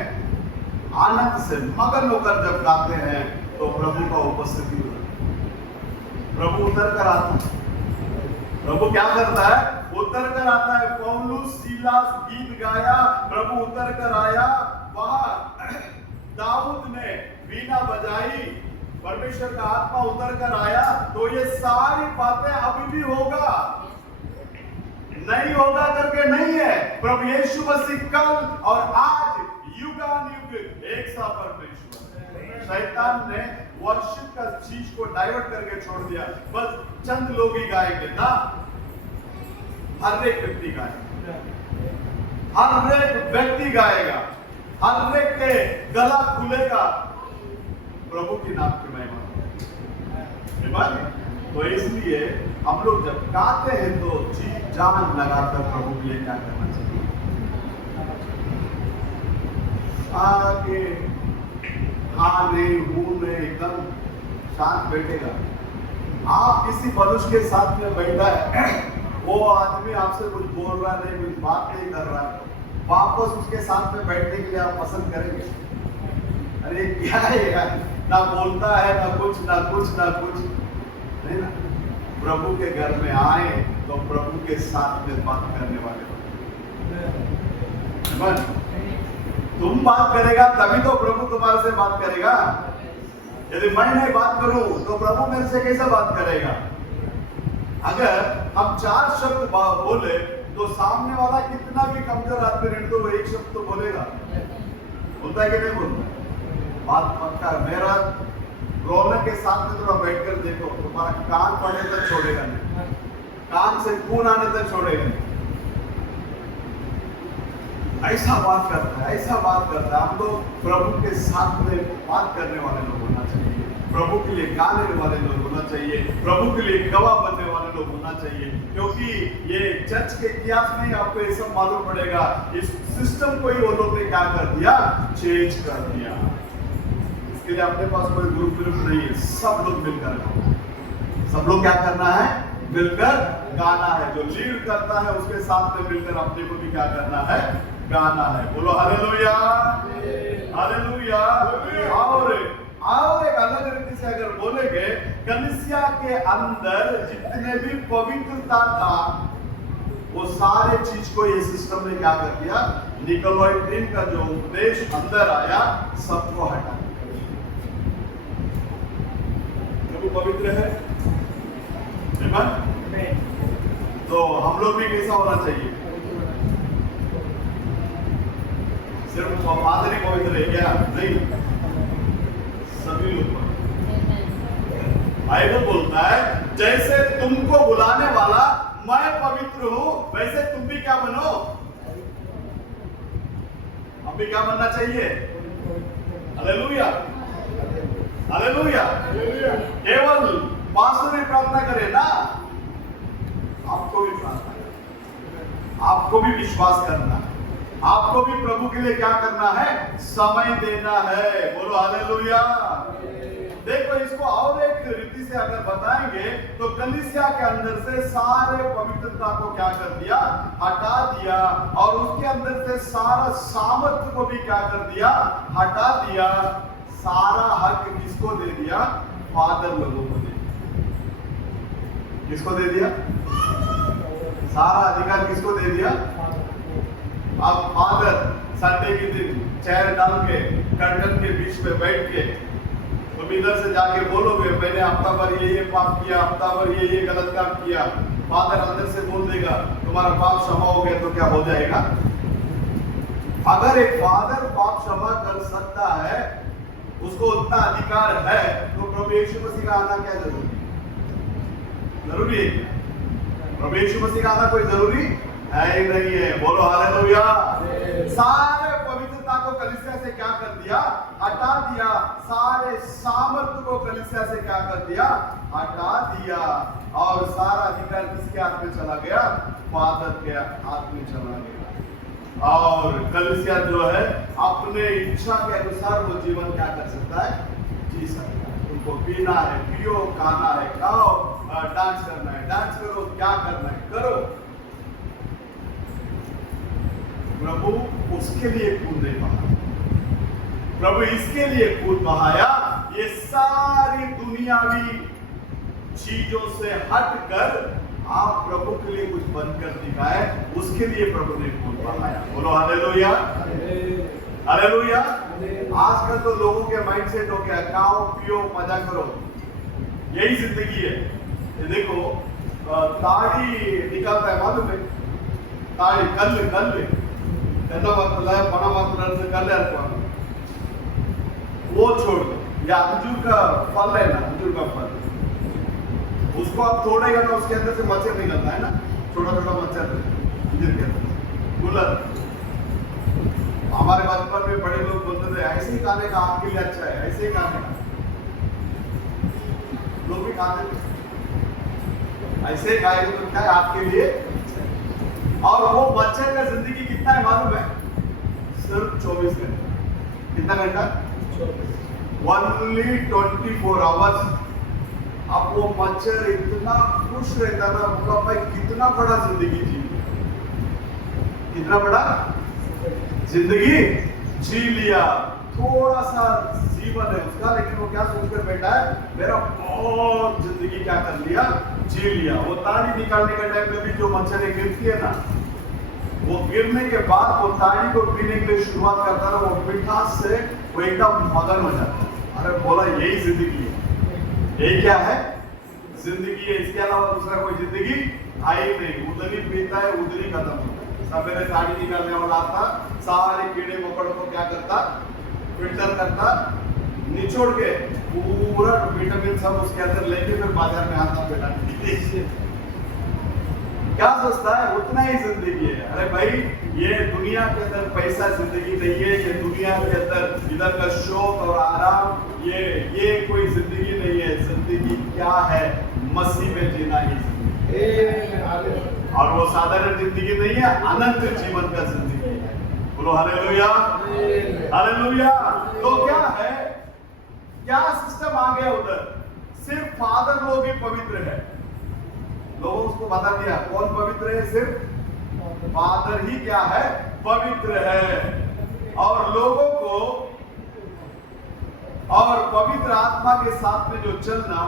आनंद से मगन होकर जब गाते हैं, तो प्रभु का उपस्थिति होता है, प्रभु उतर कर आता है। प्रभु क्या करता है? उतर कर आता है। पौलुस सीलास गीत गाया, प्रभु उतर कर आया। वहां दाऊद ने वीणा बजाई, परमेश्वर का आत्मा उतर कर आया। तो ये सारी बातें अभी भी होगा, नहीं होगा करके नहीं है। प्रभु यीशु मसीह कल और आज युगानुयुग एक सा परमेश्वर। शैतान ने वर्शिप का चीज को डाइवर्ट करके छोड़ दिया, बस चंद लोग ही गाएंगे ना, हर एक व्यक्ति गाएगा, हर एक व्यक्ति गाएगा, हर एक के गला खुलेगा। प्रभु की नाम की महिमा। तो इसलिए हम लोग जब गाते हैं तो जी जान लगाकर प्रभु के लिए क्या करना चाहिए? आगे हाँ नहीं हूं नहीं एकदम शांत बैठेगा। आप किसी मनुष्य के साथ में बैठा है, वो आदमी आपसे कुछ बोल रहा नहीं, कुछ बात नहीं कर रहा, वापस उसके साथ में बैठने के लिए आप पसंद करेंगे? अरे क्या है यार, ना बोलता है ना कुछ ना कुछ ना कुछ, नहीं ना। प्रभु के घर में आए तो प्रभु के साथ में बात करने वाले तुम बात करेगा तभी तो प्रभु तुम्हारे से बात करेगा। यदि मैं नहीं बात करूं तो प्रभु मेरे से कैसे बात करेगा? अगर हम 4 शब्द बोले तो सामने वाला कितना भी कमजोर आदमी रहे तो वो एक शब्द तो बोलेगा। बोलता है कि नहीं बोलता? बात पक्का। मेरा रौनक के साथ में थोड़ा बैठकर देखो, तुम्हारा कान पड़ने तक छोड़ेगा नहीं, कान से खून आने तक छोड़ेगा नहीं। ऐसा बात करता है, ऐसा बात करता है। हम लोग प्रभु के साथ में बात करने वाले लोग होना चाहिए, प्रभु के लिए गाने वाले लोग होना चाहिए, प्रभु के लिए गवाह बनने वाले लोग होना चाहिए। क्योंकि ये चर्च के इतिहास में आपको ये सब मालूम पड़ेगा, इस सिस्टम को ही वो लोग ने क्या कर दिया? चेंज कर दिया। इसके लिए अपने पास कोई ग्रुप नहीं है, सब लोग मिलकर, सब लोग क्या करना है? मिलकर गाना है। जो लीड करता है उसके साथ में मिलकर अपने को भी क्या करना है? गाना है। बोलो हालेलुया, हालेलुया। और एक अलग रीति से अगर बोलेंगे, कलीसिया के अंदर जितने भी पवित्रता था वो सारे चीज को ये सिस्टम ने क्या कर दिया? निकोलाइटिन का जो उपदेश अंदर आया सबको हटा दिया। प्रभु पवित्र है, तो हम लोग भी कैसा होना चाहिए? सिर्फ फादर ही पवित्र है क्या? नहीं, सभी लोग। बाइबल बोलता है जैसे तुमको बुलाने वाला मैं पवित्र हूं, वैसे तुम भी क्या बनो? हम भी क्या बनना चाहिए? Hallelujah, hallelujah. केवल पास्टर ही प्रार्थना करे ना, आपको भी प्रार्थना करना, आपको भी विश्वास करना है, आपको भी प्रभु के लिए क्या करना है? समय देना है। बोलो हालेलुया। देखो इसको और एक रीति से अगर बताएंगे तो कलीसिया के अंदर से सारे पवित्रता को क्या कर दिया? हटा दिया। और उसके अंदर से सारा सामर्थ्य को भी क्या कर दिया? हटा दिया। सारा हक किसको दे दिया? फादर लोगों को दे दिया। किसको दे दिया? सारा अधिकार किसको दे दिया? अब फादर संडे के दिन चेयर डाल के कर्टन के बीच में बैठ के तुम इधर से जाके बोलोगे मैंने हफ्ता भर ये पाप किया, हफ्ता भर ये गलत काम किया, फादर अंदर से बोल देगा तुम्हारा पाप क्षमा हो गया, तो क्या हो जाएगा? अगर एक फादर पाप क्षमा कर सकता है, उसको उतना अधिकार है, तो प्रभु यीशु मसीह का आना क्या जरूरी है? प्रभु यीशु मसीह का आना कोई जरूरी है ही नहीं है। बोलो हालेलुया। सारे पवित्रता को कलीसिया से क्या कर दिया? हटा दिया। सारे सामर्थ्य को कलीसिया से क्या कर दिया? हटा दिया। और सारा अधिकार किसके हाथ में चला गया? फादर के हाथ में चला गया। और कलीसिया जो है अपने इच्छा के अनुसार वो जीवन क्या कर सकता है? जी सकता है। उनको पीना है पियो, खाना है खाओ, डांस करना है डांस करो, क्या करना है करो। प्रभु उसके लिए खून नहीं बहाया, प्रभु इसके लिए खून बहाया, ये सारी दुनियावी चीजों से हटकर आप प्रभु के लिए कुछ बनकर दिखाए, उसके लिए प्रभु ने खून बहाया। बोलो हालेलुया, हालेलुया। आजकल तो लोगों के माइंडसेट हो गया खाओ पियो मजा करो, यही जिंदगी है। ये देखो ताड़ी निकालता है मालूम है? ताड़ी कल என்ன பார்த்தல பணம் மாத்திரன்னு கல்ல இருப்பாங்க, वो छोड़ दो। या अंजूर का फल है ना, अंजूर का फल, उसको आप तोड़ेगा ना उसके अंदर से मच्छर निकलता है ना, छोटा छोटा मच्छर अंजूर के अंदर गुलर। हमारे बचपन में बड़े लोग बोलते थे ऐसे ही खाने का आपके लिए अच्छा है, ऐसे ही खाने का। लोग भी खाते थे, ऐसे खाएंगे तो क्या है आपके लिए। और वो मच्छर का जिंदगी कितना है मालूम है? सिर्फ 24 घंटे। कितना घंटा? 24 आवर्स। अब वो मच्छर इतना खुश रहता ना, बोला भाई कितना बड़ा जिंदगी जी, कितना बड़ा जिंदगी जी लिया। थोड़ा सा जीवन है उसका, लेकिन वो क्या सोचकर बैठा है, मेरा बहुत जिंदगी क्या कर लिया, जी लिया। वो ताड़ी निकालने का टाइम में भी जो मच्छर गिरती है ना, वो गिरने के बाद वो ताड़ी को पीने के लिए शुरुआत करता है, वो मिठास से वो एकदम मगन हो जाता है। अरे बोला यही जिंदगी है, यही क्या है जिंदगी है, इसके अलावा दूसरा कोई जिंदगी आई नहीं। उधर ही पीता है, उधर ही खत्म होता है। सवेरे ताड़ी निकालने वाला आता, सारे कीड़े मकोड़ों को क्या करता, फिल्टर करता, निचोड़ के पूरा विटामिन सब उसके अंदर लेके फिर बाजार में आता बेटा। क्या सोचता है उतना ही जिंदगी है। अरे भाई ये दुनिया के अंदर पैसा जिंदगी नहीं है, ये दुनिया के अंदर इधर का शौक और आराम ये कोई जिंदगी नहीं है। जिंदगी क्या है? मसीह में जीना ही जिंदगी। और वो साधारण जिंदगी नहीं है, अनंत जीवन का जिंदगी है। बोलो हालेलुया, हालेलुया। तो क्या है, क्या सिस्टम आ गया उधर? सिर्फ फादर लोग ही पवित्र है। लोगों उसको बता दिया कौन पवित्र है, सिर्फ फादर ही क्या है, पवित्र है। और लोगों को और पवित्र आत्मा के साथ में जो चलना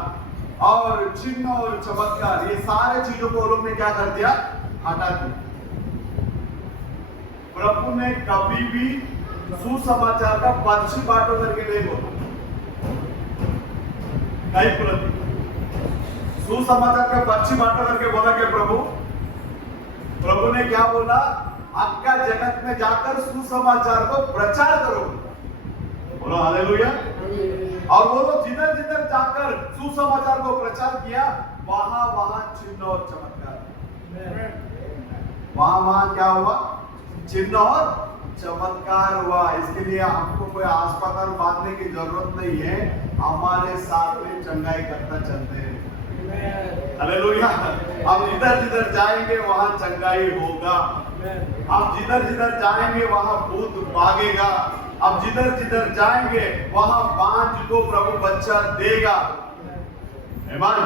और चिन्ह और चमत्कार, ये सारे चीजों को लोग ने क्या कर दिया, हटा दिया। प्रभु ने कभी भी सुसमाचार का पर्ची बांटो करके नहीं बोला, नहीं प्रति सुसमाचार का पर्ची बांटो करके बोला कि प्रभु ने क्या बोला, आपका जगत में जाकर सुसमाचार को प्रचार करो। बोलो हालेलुया। और वो लोग जिधर जिधर जाकर सुसमाचार को प्रचार किया, वहां वहां चिन्ह और चमत्कार, वहां क्या हुआ, चिन्ह और चमत्कार हुआ। इसके लिए हमको कोई अस्पताल बांधने की जरूरत नहीं है, हमारे साथ में चंगाई करता चलते हैं। हालेलुया। हम जिधर जिधर जाएंगे वहां चंगाई होगा, हम जिधर जिधर जाएंगे वहां भूत भागेगा, अब जिधर जिधर जाएंगे वहां बांझ को प्रभु बच्चा देगा। आमीन।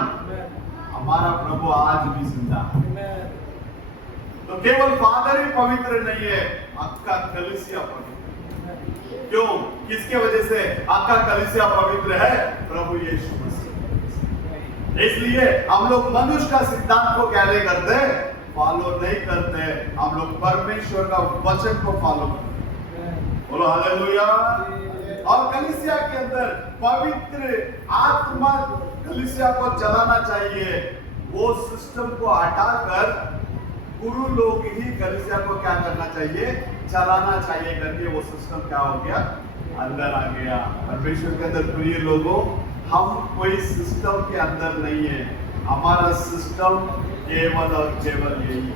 हमारा प्रभु आज भी जिंदा है। तो केवल फादर ही पवित्र नहीं है, आपका कलीसिया पवित्र है। क्यों? किसके वजह से आपका कलीसिया पवित्र है? प्रभु यीशु मसीह। इसलिए हम लोग मनुष्य का सिद्धांत को क्या नहीं करते, फॉलो नहीं करते, हम लोग परमेश्वर का वचन को फॉलो करते। बोलो हालेलुया। और कलीसिया के अंदर पवित्र आत्मा कलीसिया को चलाना चाहिए। वो सिस्टम को हटाकर गुरु लोग ही कलीसिया को क्या करना चाहिए, चलाना चाहिए करके वो सिस्टम क्या हो गया, अंदर आ गया। परमेश्वर के अंदर प्रिय लोगों, हम कोई सिस्टम के अंदर नहीं है, हमारा सिस्टम केवल और केवल यही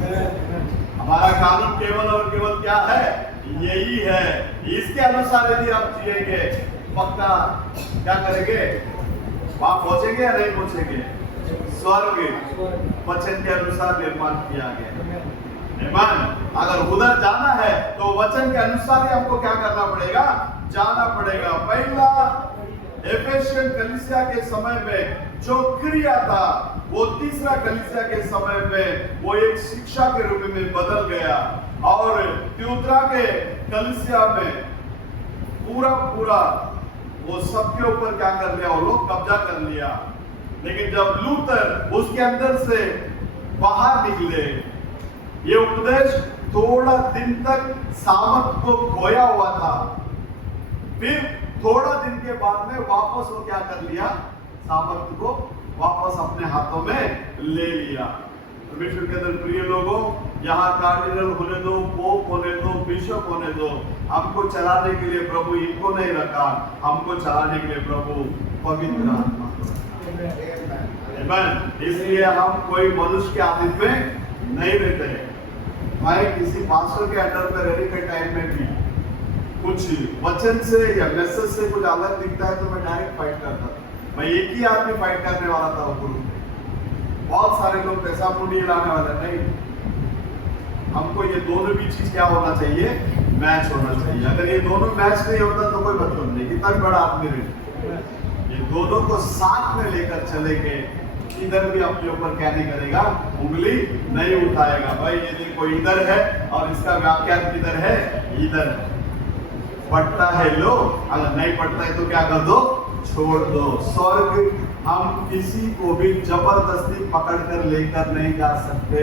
है। हमारा कानून केवल और केवल क्या है, यही है। इसके अनुसार यदि आप जिएंगे, पक्का क्या करेंगे, वहां पहुंचेंगे या नहीं पहुंचेंगे? स्वर्ग वचन के अनुसार निर्माण किया गया। आमीन। अगर उधर जाना है तो वचन के अनुसार ही हमको क्या करना पड़ेगा, जाना पड़ेगा। पहला एफेसियन कलीसिया के समय में जो क्रिया था, वो तीसरा कलीसिया के समय में वो एक शिक्षा के रूप में बदल गया। और त्यूतरा के कलीसिया में पूरा वो सबके ऊपर क्या कर लिया, वो लोग कब्जा कर लिया। लेकिन जब लूथर उसके अंदर से बाहर निकले, ये उपदेश थोड़ा दिन तक सामर्थ को खोया हुआ था, फिर थोड़ा दिन के बाद में वापस वो क्या कर लिया, सामर्थ को वापस अपने हाथों में ले लिया। परमेश्वर के अंदर प्रिय लोगों, यहाँ कार्डिनल होने दो, पोप होने दो, बिशप होने दो, हमको चलाने के लिए प्रभु इनको नहीं रखा, हमको चलाने के लिए प्रभु पवित्र आत्मा को रखा। इसलिए हम कोई मनुष्य के आधीन में नहीं रहते। मैं किसी पास्टर के अंडर में रहने के टाइम में भी कुछ वचन से या मैसेज से कुछ अलग दिखता है तो मैं डायरेक्ट फाइट करता था। मैं एक ही आदमी फाइट करने वाला था वो ग्रुप में, बहुत सारे लोग पैसा पूरी लाने वाले नहीं। हमको ये दोनों भी चीज क्या होना चाहिए, मैच होना चाहिए। अगर ये दोनों मैच नहीं होता तो कोई मतलब नहीं, कितना भी बड़ा आदमी रहे, ये दोनों को साथ में लेकर चलेंगे, इधर भी अपने ऊपर क्या नहीं करेगा, उंगली नहीं उठाएगा। भाई ये देखो इधर है और इसका व्याख्यान किधर है, इधर पढ़ता है लो, अगर नहीं पढ़ता है तो क्या कर दो, छोड़ दो। स्वर्ग हम किसी को भी जबरदस्ती पकड़कर लेकर नहीं जा सकते,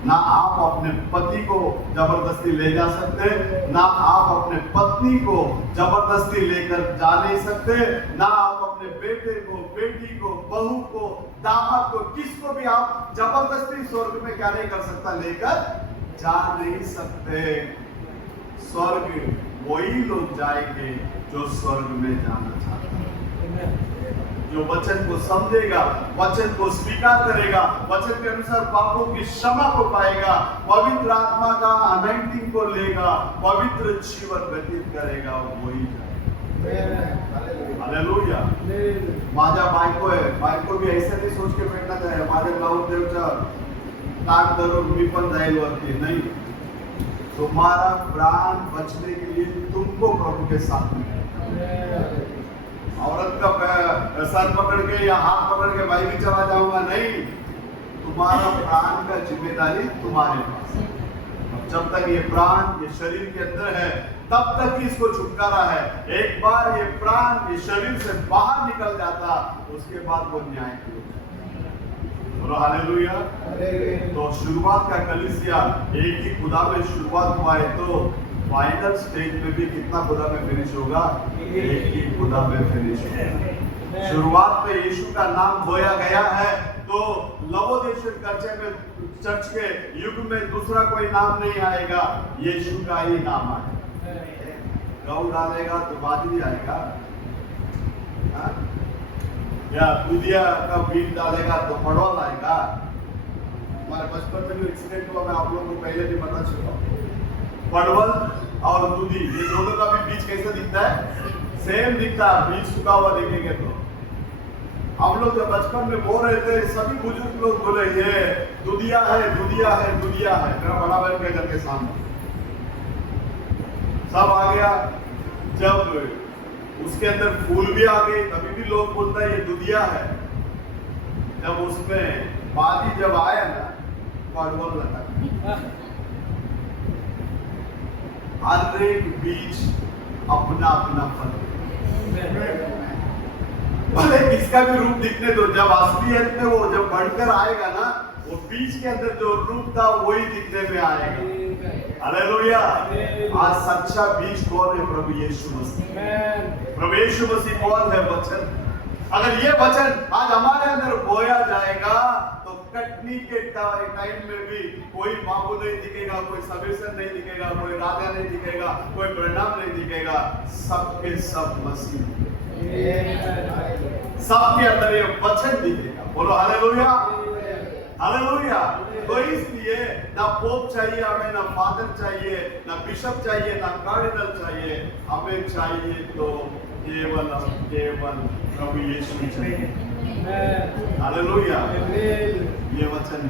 ना आप अपने पति को जबरदस्ती ले जा सकते, ना आप अपने पत्नी को जबरदस्ती लेकर जा नहीं सकते, ना आप अपने बेटे को, बेटी को, बहू को, दामाद को, किसको भी आप जबरदस्ती स्वर्ग में क्या नहीं कर सकता, लेकर जा नहीं सकते। स्वर्ग वही लोग जाएंगे जो स्वर्ग में जाना चाहते हैं, जो वचन को समझेगा, वचन को स्वीकार करेगा, वचन के अनुसार पापों की क्षमा को पाएगा, पवित्र आत्मा का अनॉइंटिंग को लेगा, पवित्र जीवन व्यतीत करेगा, वही हालेलुया। माझ्या बायको आहे, बायको भी ऐसा नहीं सोच के बैठना चाहिए माझ्या नवरदेवच्या ताक धरून मी पण जाईल वरती, नहीं। तुम्हारा प्राण बचने के लिए तुमको प्रभु के साथ में, औरत का सर पकड़ के या हाथ पकड़ के भाई भी चला जाऊंगा, नहीं। तुम्हारा प्राण का जिम्मेदारी तुम्हारे पास है। जब तक ये प्राण ये शरीर के अंदर है तब तक ही इसको छुटकारा है। एक बार ये प्राण ये शरीर से बाहर निकल जाता, उसके बाद वो न्याय की, हालेलुया। तो शुरुआत का कलीसिया एक ही खुदा में शुरुआत हुआ है, तो फाइनल स्टेज में भी कितना खुदा में फिनिश होगा, एक ही खुदा में फिनिश होगा। शुरुआत में यीशु का नाम बोया गया है, तो लवोदियन चर्च के युग में दूसरा कोई नाम नहीं आएगा, यीशु का ही नाम आएगा। गौ डालेगा तो बादली आएगा, या दुधिया का बीज डालेगा तो पड़ोल आएगा। हमारे बचपन में जो एक्सीडेंट हुआ मैं आप लोगों को पहले भी बता चुका हूँ, परवल और दूधी ये दोनों का भी बीज कैसे दिखता है, सेम दिखता है। बीज सूखा हुआ देखेंगे तो हम लोग जब बचपन में बोल रहे थे, सभी बुजुर्ग लोग बोले ये दुधिया है, दुधिया है, दुधिया है। मेरा बड़ा बहन के घर के सामने सब आ गया, जब उसके अंदर फूल भी आ गए तभी भी लोग बोलता है ये दुधिया है। जब उसमें बादी जब आया ना, परवल लगा। हर एक बीज अपना अपना फल, भले किसका भी रूप दिखने दो, जब असलियत में वो जब बढ़कर आएगा ना, वो बीज के अंदर जो रूप था वही दिखने में आएगा। हालेलुया। आज सच्चा बीज कौन है, प्रभु यीशु मसीह। प्रभु यीशु मसीह कौन है, वचन। अगर ये वचन आज हमारे अंदर बोया जाएगा तो कटनी के टाइम में भी कोई बाबू नहीं दिखेगा, कोई सबेसन नहीं दिखेगा, कोई राजा नहीं दिखेगा, कोई परिणाम नहीं दिखेगा, सबके सब मसीह, सबके अंदर ये वचन दिखेगा। बोलो हालेलुया, हालेलुया। तो इसलिए ना पोप चाहिए हमें, ना फादर चाहिए, ना बिशप चाहिए, ना कार्डिनल चाहिए, हमें चाहिए तो केवल केवल प्रभु यीशु चाहिए। हालेलुया। ये वचन,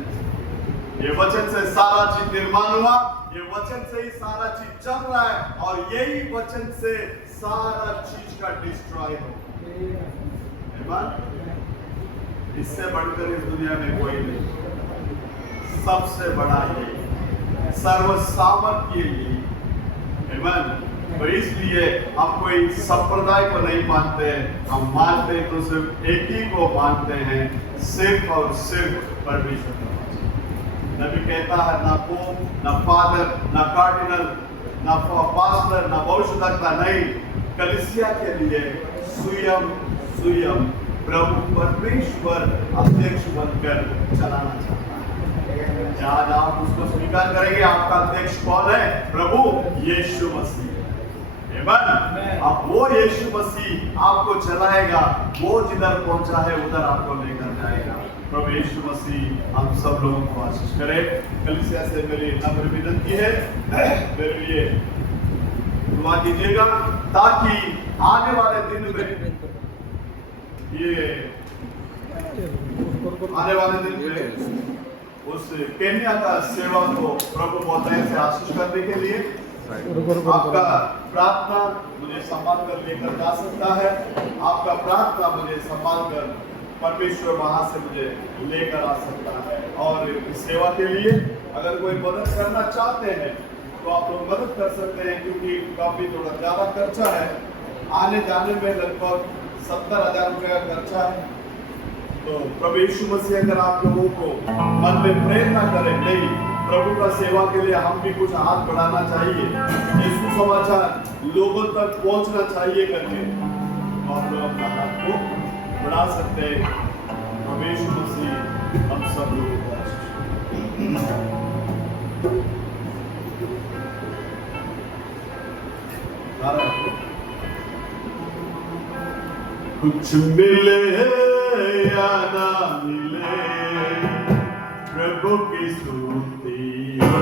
ये वचन से सारा चीज निर्माण हुआ, ये वचन से ही सारा चीज चल रहा है, और यही वचन से सारा चीज का डिस्ट्रॉय हो। इससे बढ़कर इस दुनिया में कोई नहीं, सबसे बड़ा ये सर्वसामर्थ्य ये। तो इसलिए हम कोई संप्रदाय को नहीं मानते हैं, हम मानते हैं तो सिर्फ एक ही को मानते हैं, सिर्फ और सिर्फ परमेश्वर। नबी कहता है ना पोप, ना फादर, ना कार्डिनल, ना पास्टर, ना भविष्यवक्ता नहीं, कलीसिया के लिए स्वयं स्वयं प्रभु परमेश्वर अध्यक्ष बनकर चलाना चाहता है। जहाँ आप उसको स्वीकार करेंगे, आपका अध्यक्ष कौन है, प्रभु यीशु मसीह। अब वो यीशु मसीह आपको चलाएगा, वो जिधर पहुंचा है उधर आपको लेकर जाएगा। प्रभु यीशु मसीह हम सब लोगों को आशीष करे। कलीसिया से मेरी नम्र विनती है, मेरे लिए दुआ कीजिएगा ताकि आने वाले दिन में ये आने वाले दिन में उस केन्या का सेवा को प्रभु बहुतायत से आशीष करने के लिए आपका प्रार्थना मुझे संभाल कर लेकर जा सकता है। आपका प्रार्थना मुझे संभाल कर परमेश्वर वहां से मुझे लेकर आ सकता है। और इस सेवा के लिए अगर कोई मदद करना चाहते हैं तो आप लोग मदद कर सकते हैं, क्योंकि काफी थोड़ा ज्यादा खर्चा है। आने जाने में लगभग 70,000 रुपये का खर्चा है। तो प्रभु यीशु मसीह अगर आप लोगों को मन में प्रेरणा करें, नहीं प्रभु का सेवा के लिए हम भी कुछ हाथ बढ़ाना चाहिए, यीशु समाचार लोगों तक पहुंचना चाहिए करके, तो आप लोग अपना हाथ को बढ़ा सकते हैं। प्रभु यीशु मसीह हम सब लोगों को कुछ मिले या ना मिले, प्रभु की स्तुति हो।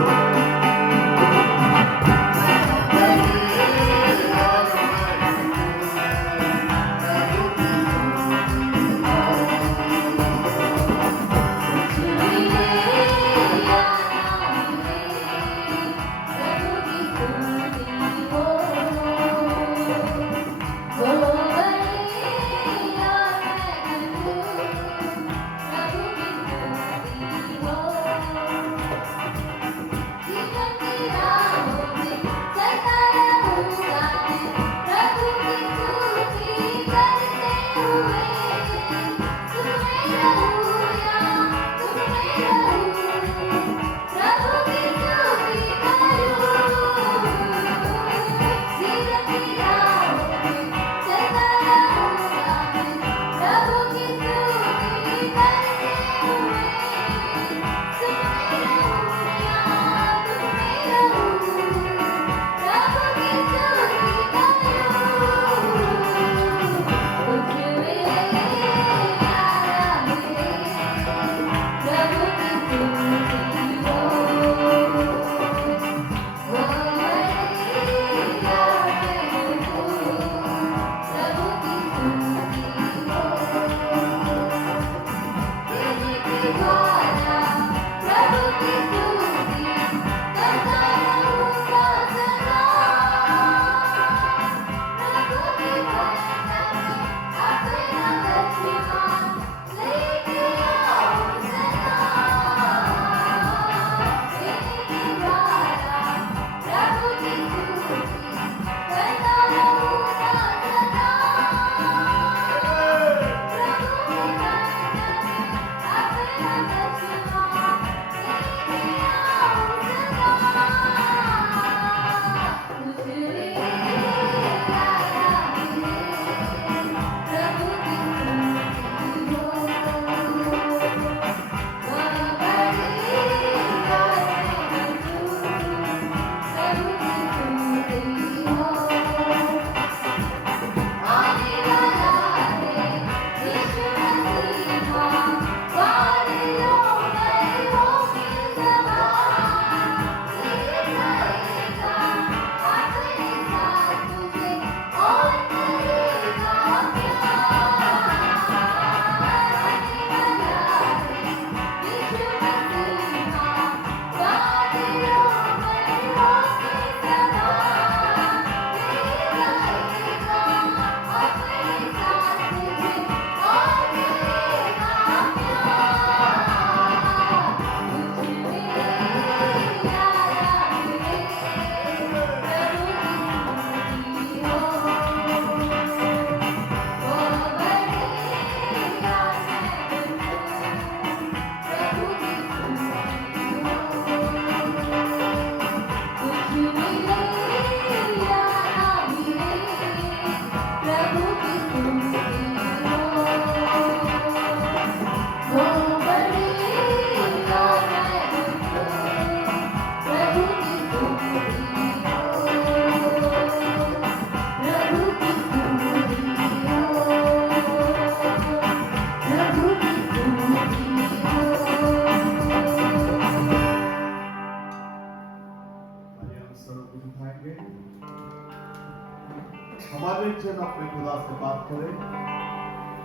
हमारे जन अपने खुदा से बात करें।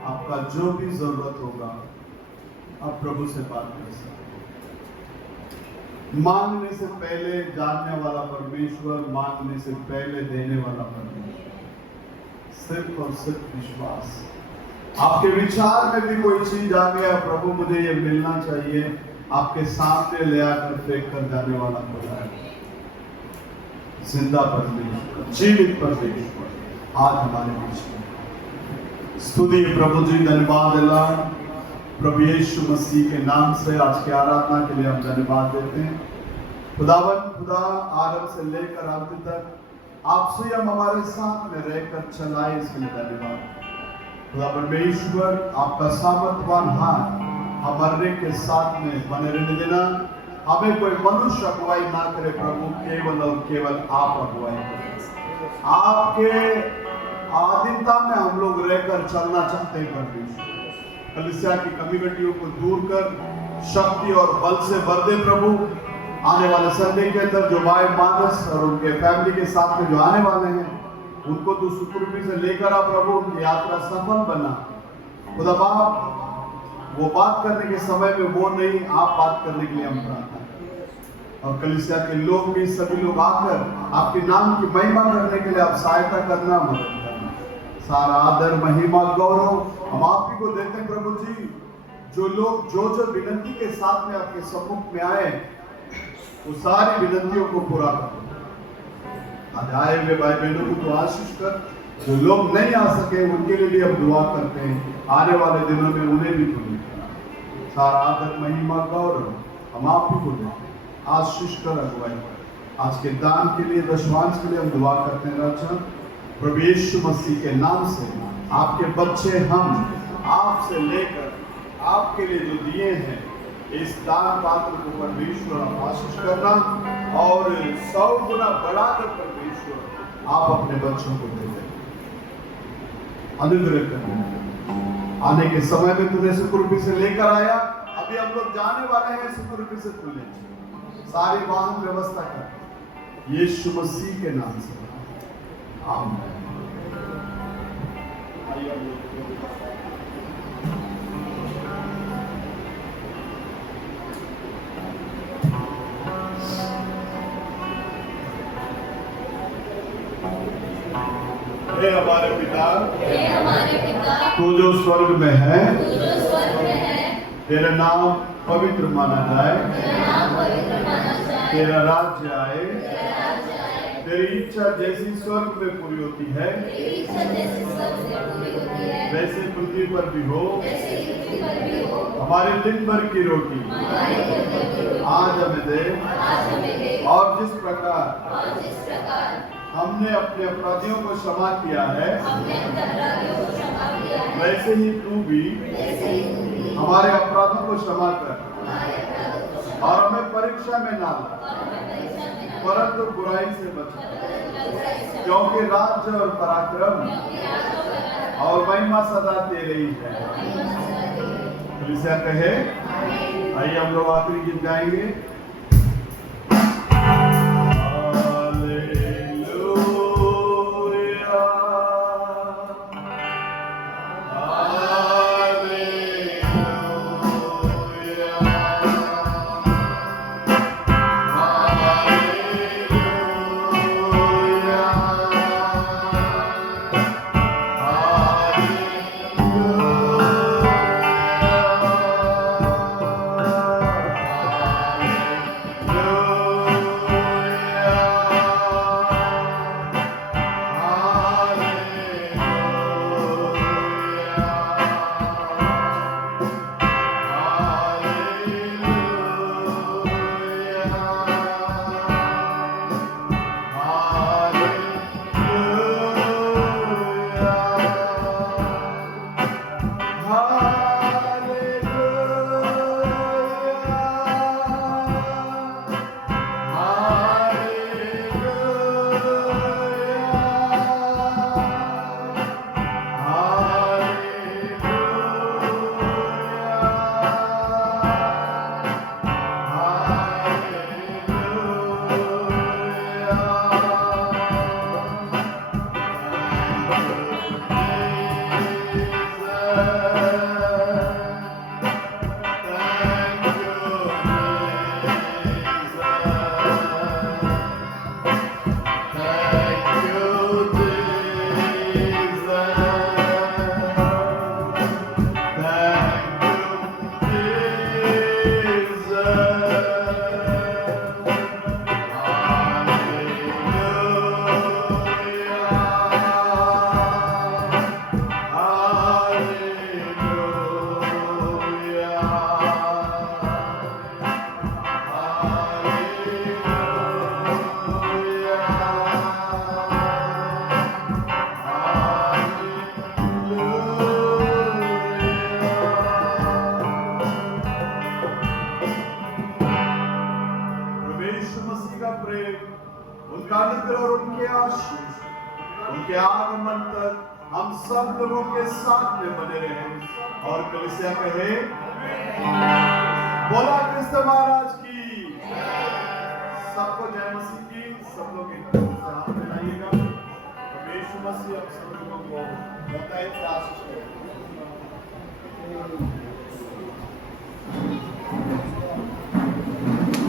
आपका जो भी जरूरत होगा आप प्रभु से बात कर सकते हैं। मांगने से पहले जानने वाला परमेश्वर, मांगने से पहले देने वाला परमेश्वर। सिर्फ और सिर्फ विश्वास। आपके विचार में भी कोई चीज आ गया, प्रभु मुझे ये मिलना चाहिए, आपके सामने ले आकर फेंक कर जाने वाला खुदा है। जिंदा परमेश्वर, जीवित परमेश्वर आज हमारे बीच में। स्तुति प्रभु जी, धन्यवाद अल्लाह। प्रभु यीशु मसीह के नाम से आज की आराधना के लिए हम धन्यवाद देते हैं। खुदावन खुदा, आरंभ से लेकर अंत तक आपसे हम हमारे साथ में रहकर चलाए, इसके लिए धन्यवाद। खुदा परमेश्वर, आपका सामर्थवान हाथ हमारे के साथ में बने रहने देना। हमें कोई मनुष्य अगुवाई ना करे प्रभु, केवल और केवल आप अगुवाई करें। आपके आधीनता में हम लोग रहकर चलना चाहते हैं परमेश्वर। कलीसिया की कमी कटियों को दूर कर शक्ति और बल से भर दे प्रभु। आने वाले संडे के अंदर जो भाई मानस और उनके फैमिली के साथ में जो आने वाले हैं, उनको तू सुखरूपी से लेकर आ प्रभु। उनकी यात्रा सफल बना खुदा बाप। वो बात करने के समय में वो नहीं, आप बात करने के लिए हम प्रार्थना करें। और कलीसिया के लोग भी, सभी लोग आकर आपके नाम की महिमा करने के लिए आप सहायता करना, मदद करना। सारा आदर, महिमा, गौरव हम आप ही को देते हैं प्रभु जी। जो लोग जो विनती के साथ में आपके सम्मुख में आए, वो सारी विनतियों को पूरा कर। आज आए हुए भाई बहनों को तो आशीष कर। जो लोग नहीं आ सके उनके लिए भी हम दुआ करते हैं, आने वाले दिनों में उन्हें भी खुली। सारा आदर, महिमा, गौरव हम आप ही को देते हैं। आशीष कर अगुवाई। आज के दान के लिए, दशमांश के लिए हम दुआ करते हैं राजा। प्रभु यीशु मसीह के नाम से आपके बच्चे हम आपसे लेकर आपके लिए जो दिए हैं, इस दान पात्र को परमेश्वर आप आशीष करना और 100 गुना बढ़ाकर परमेश्वर आप अपने बच्चों को दे दें, अनुग्रह करना। आने के समय में तुझे सुखरूपी से लेकर आया, अभी हम लोग जाने वाले हैं सुखरूपी से तू ले जा। सारी वाहन व्यवस्था कर यीशु मसीह के नाम से, आमीन। हे हमारे पिता, तू जो स्वर्ग में है, तेरा नाम पवित्र माना जाए, तेरा राज्य आए, तेरी इच्छा जैसी स्वर्ग में पूरी होती है वैसे पृथ्वी पर भी हो। हमारे दिन भर की रोटी आज हमें दे, और जिस प्रकार हमने अपने अपराधियों को क्षमा किया है, वैसे ही तू भी हमारे अपराधों को क्षमा कर, और हमें परीक्षा में ना ला, परंतु बुराई से बचा, क्योंकि राज्य और पराक्रम और महिमा सदा तेरे ही है। कलीसिया कहे, आइए हम लोग आखिरी गीत गाएंगे। उनके आगमन तक हम सब लोगों के साथ में बने रहे और कलीसिया कहे बोला क्रिस्त महाराज की। सबको जय मसीह की। सब लोग एक दूसरे से हाथ मिलाइएगा। यीशु मसीह आप सब लोगों को बताए आशीष करें।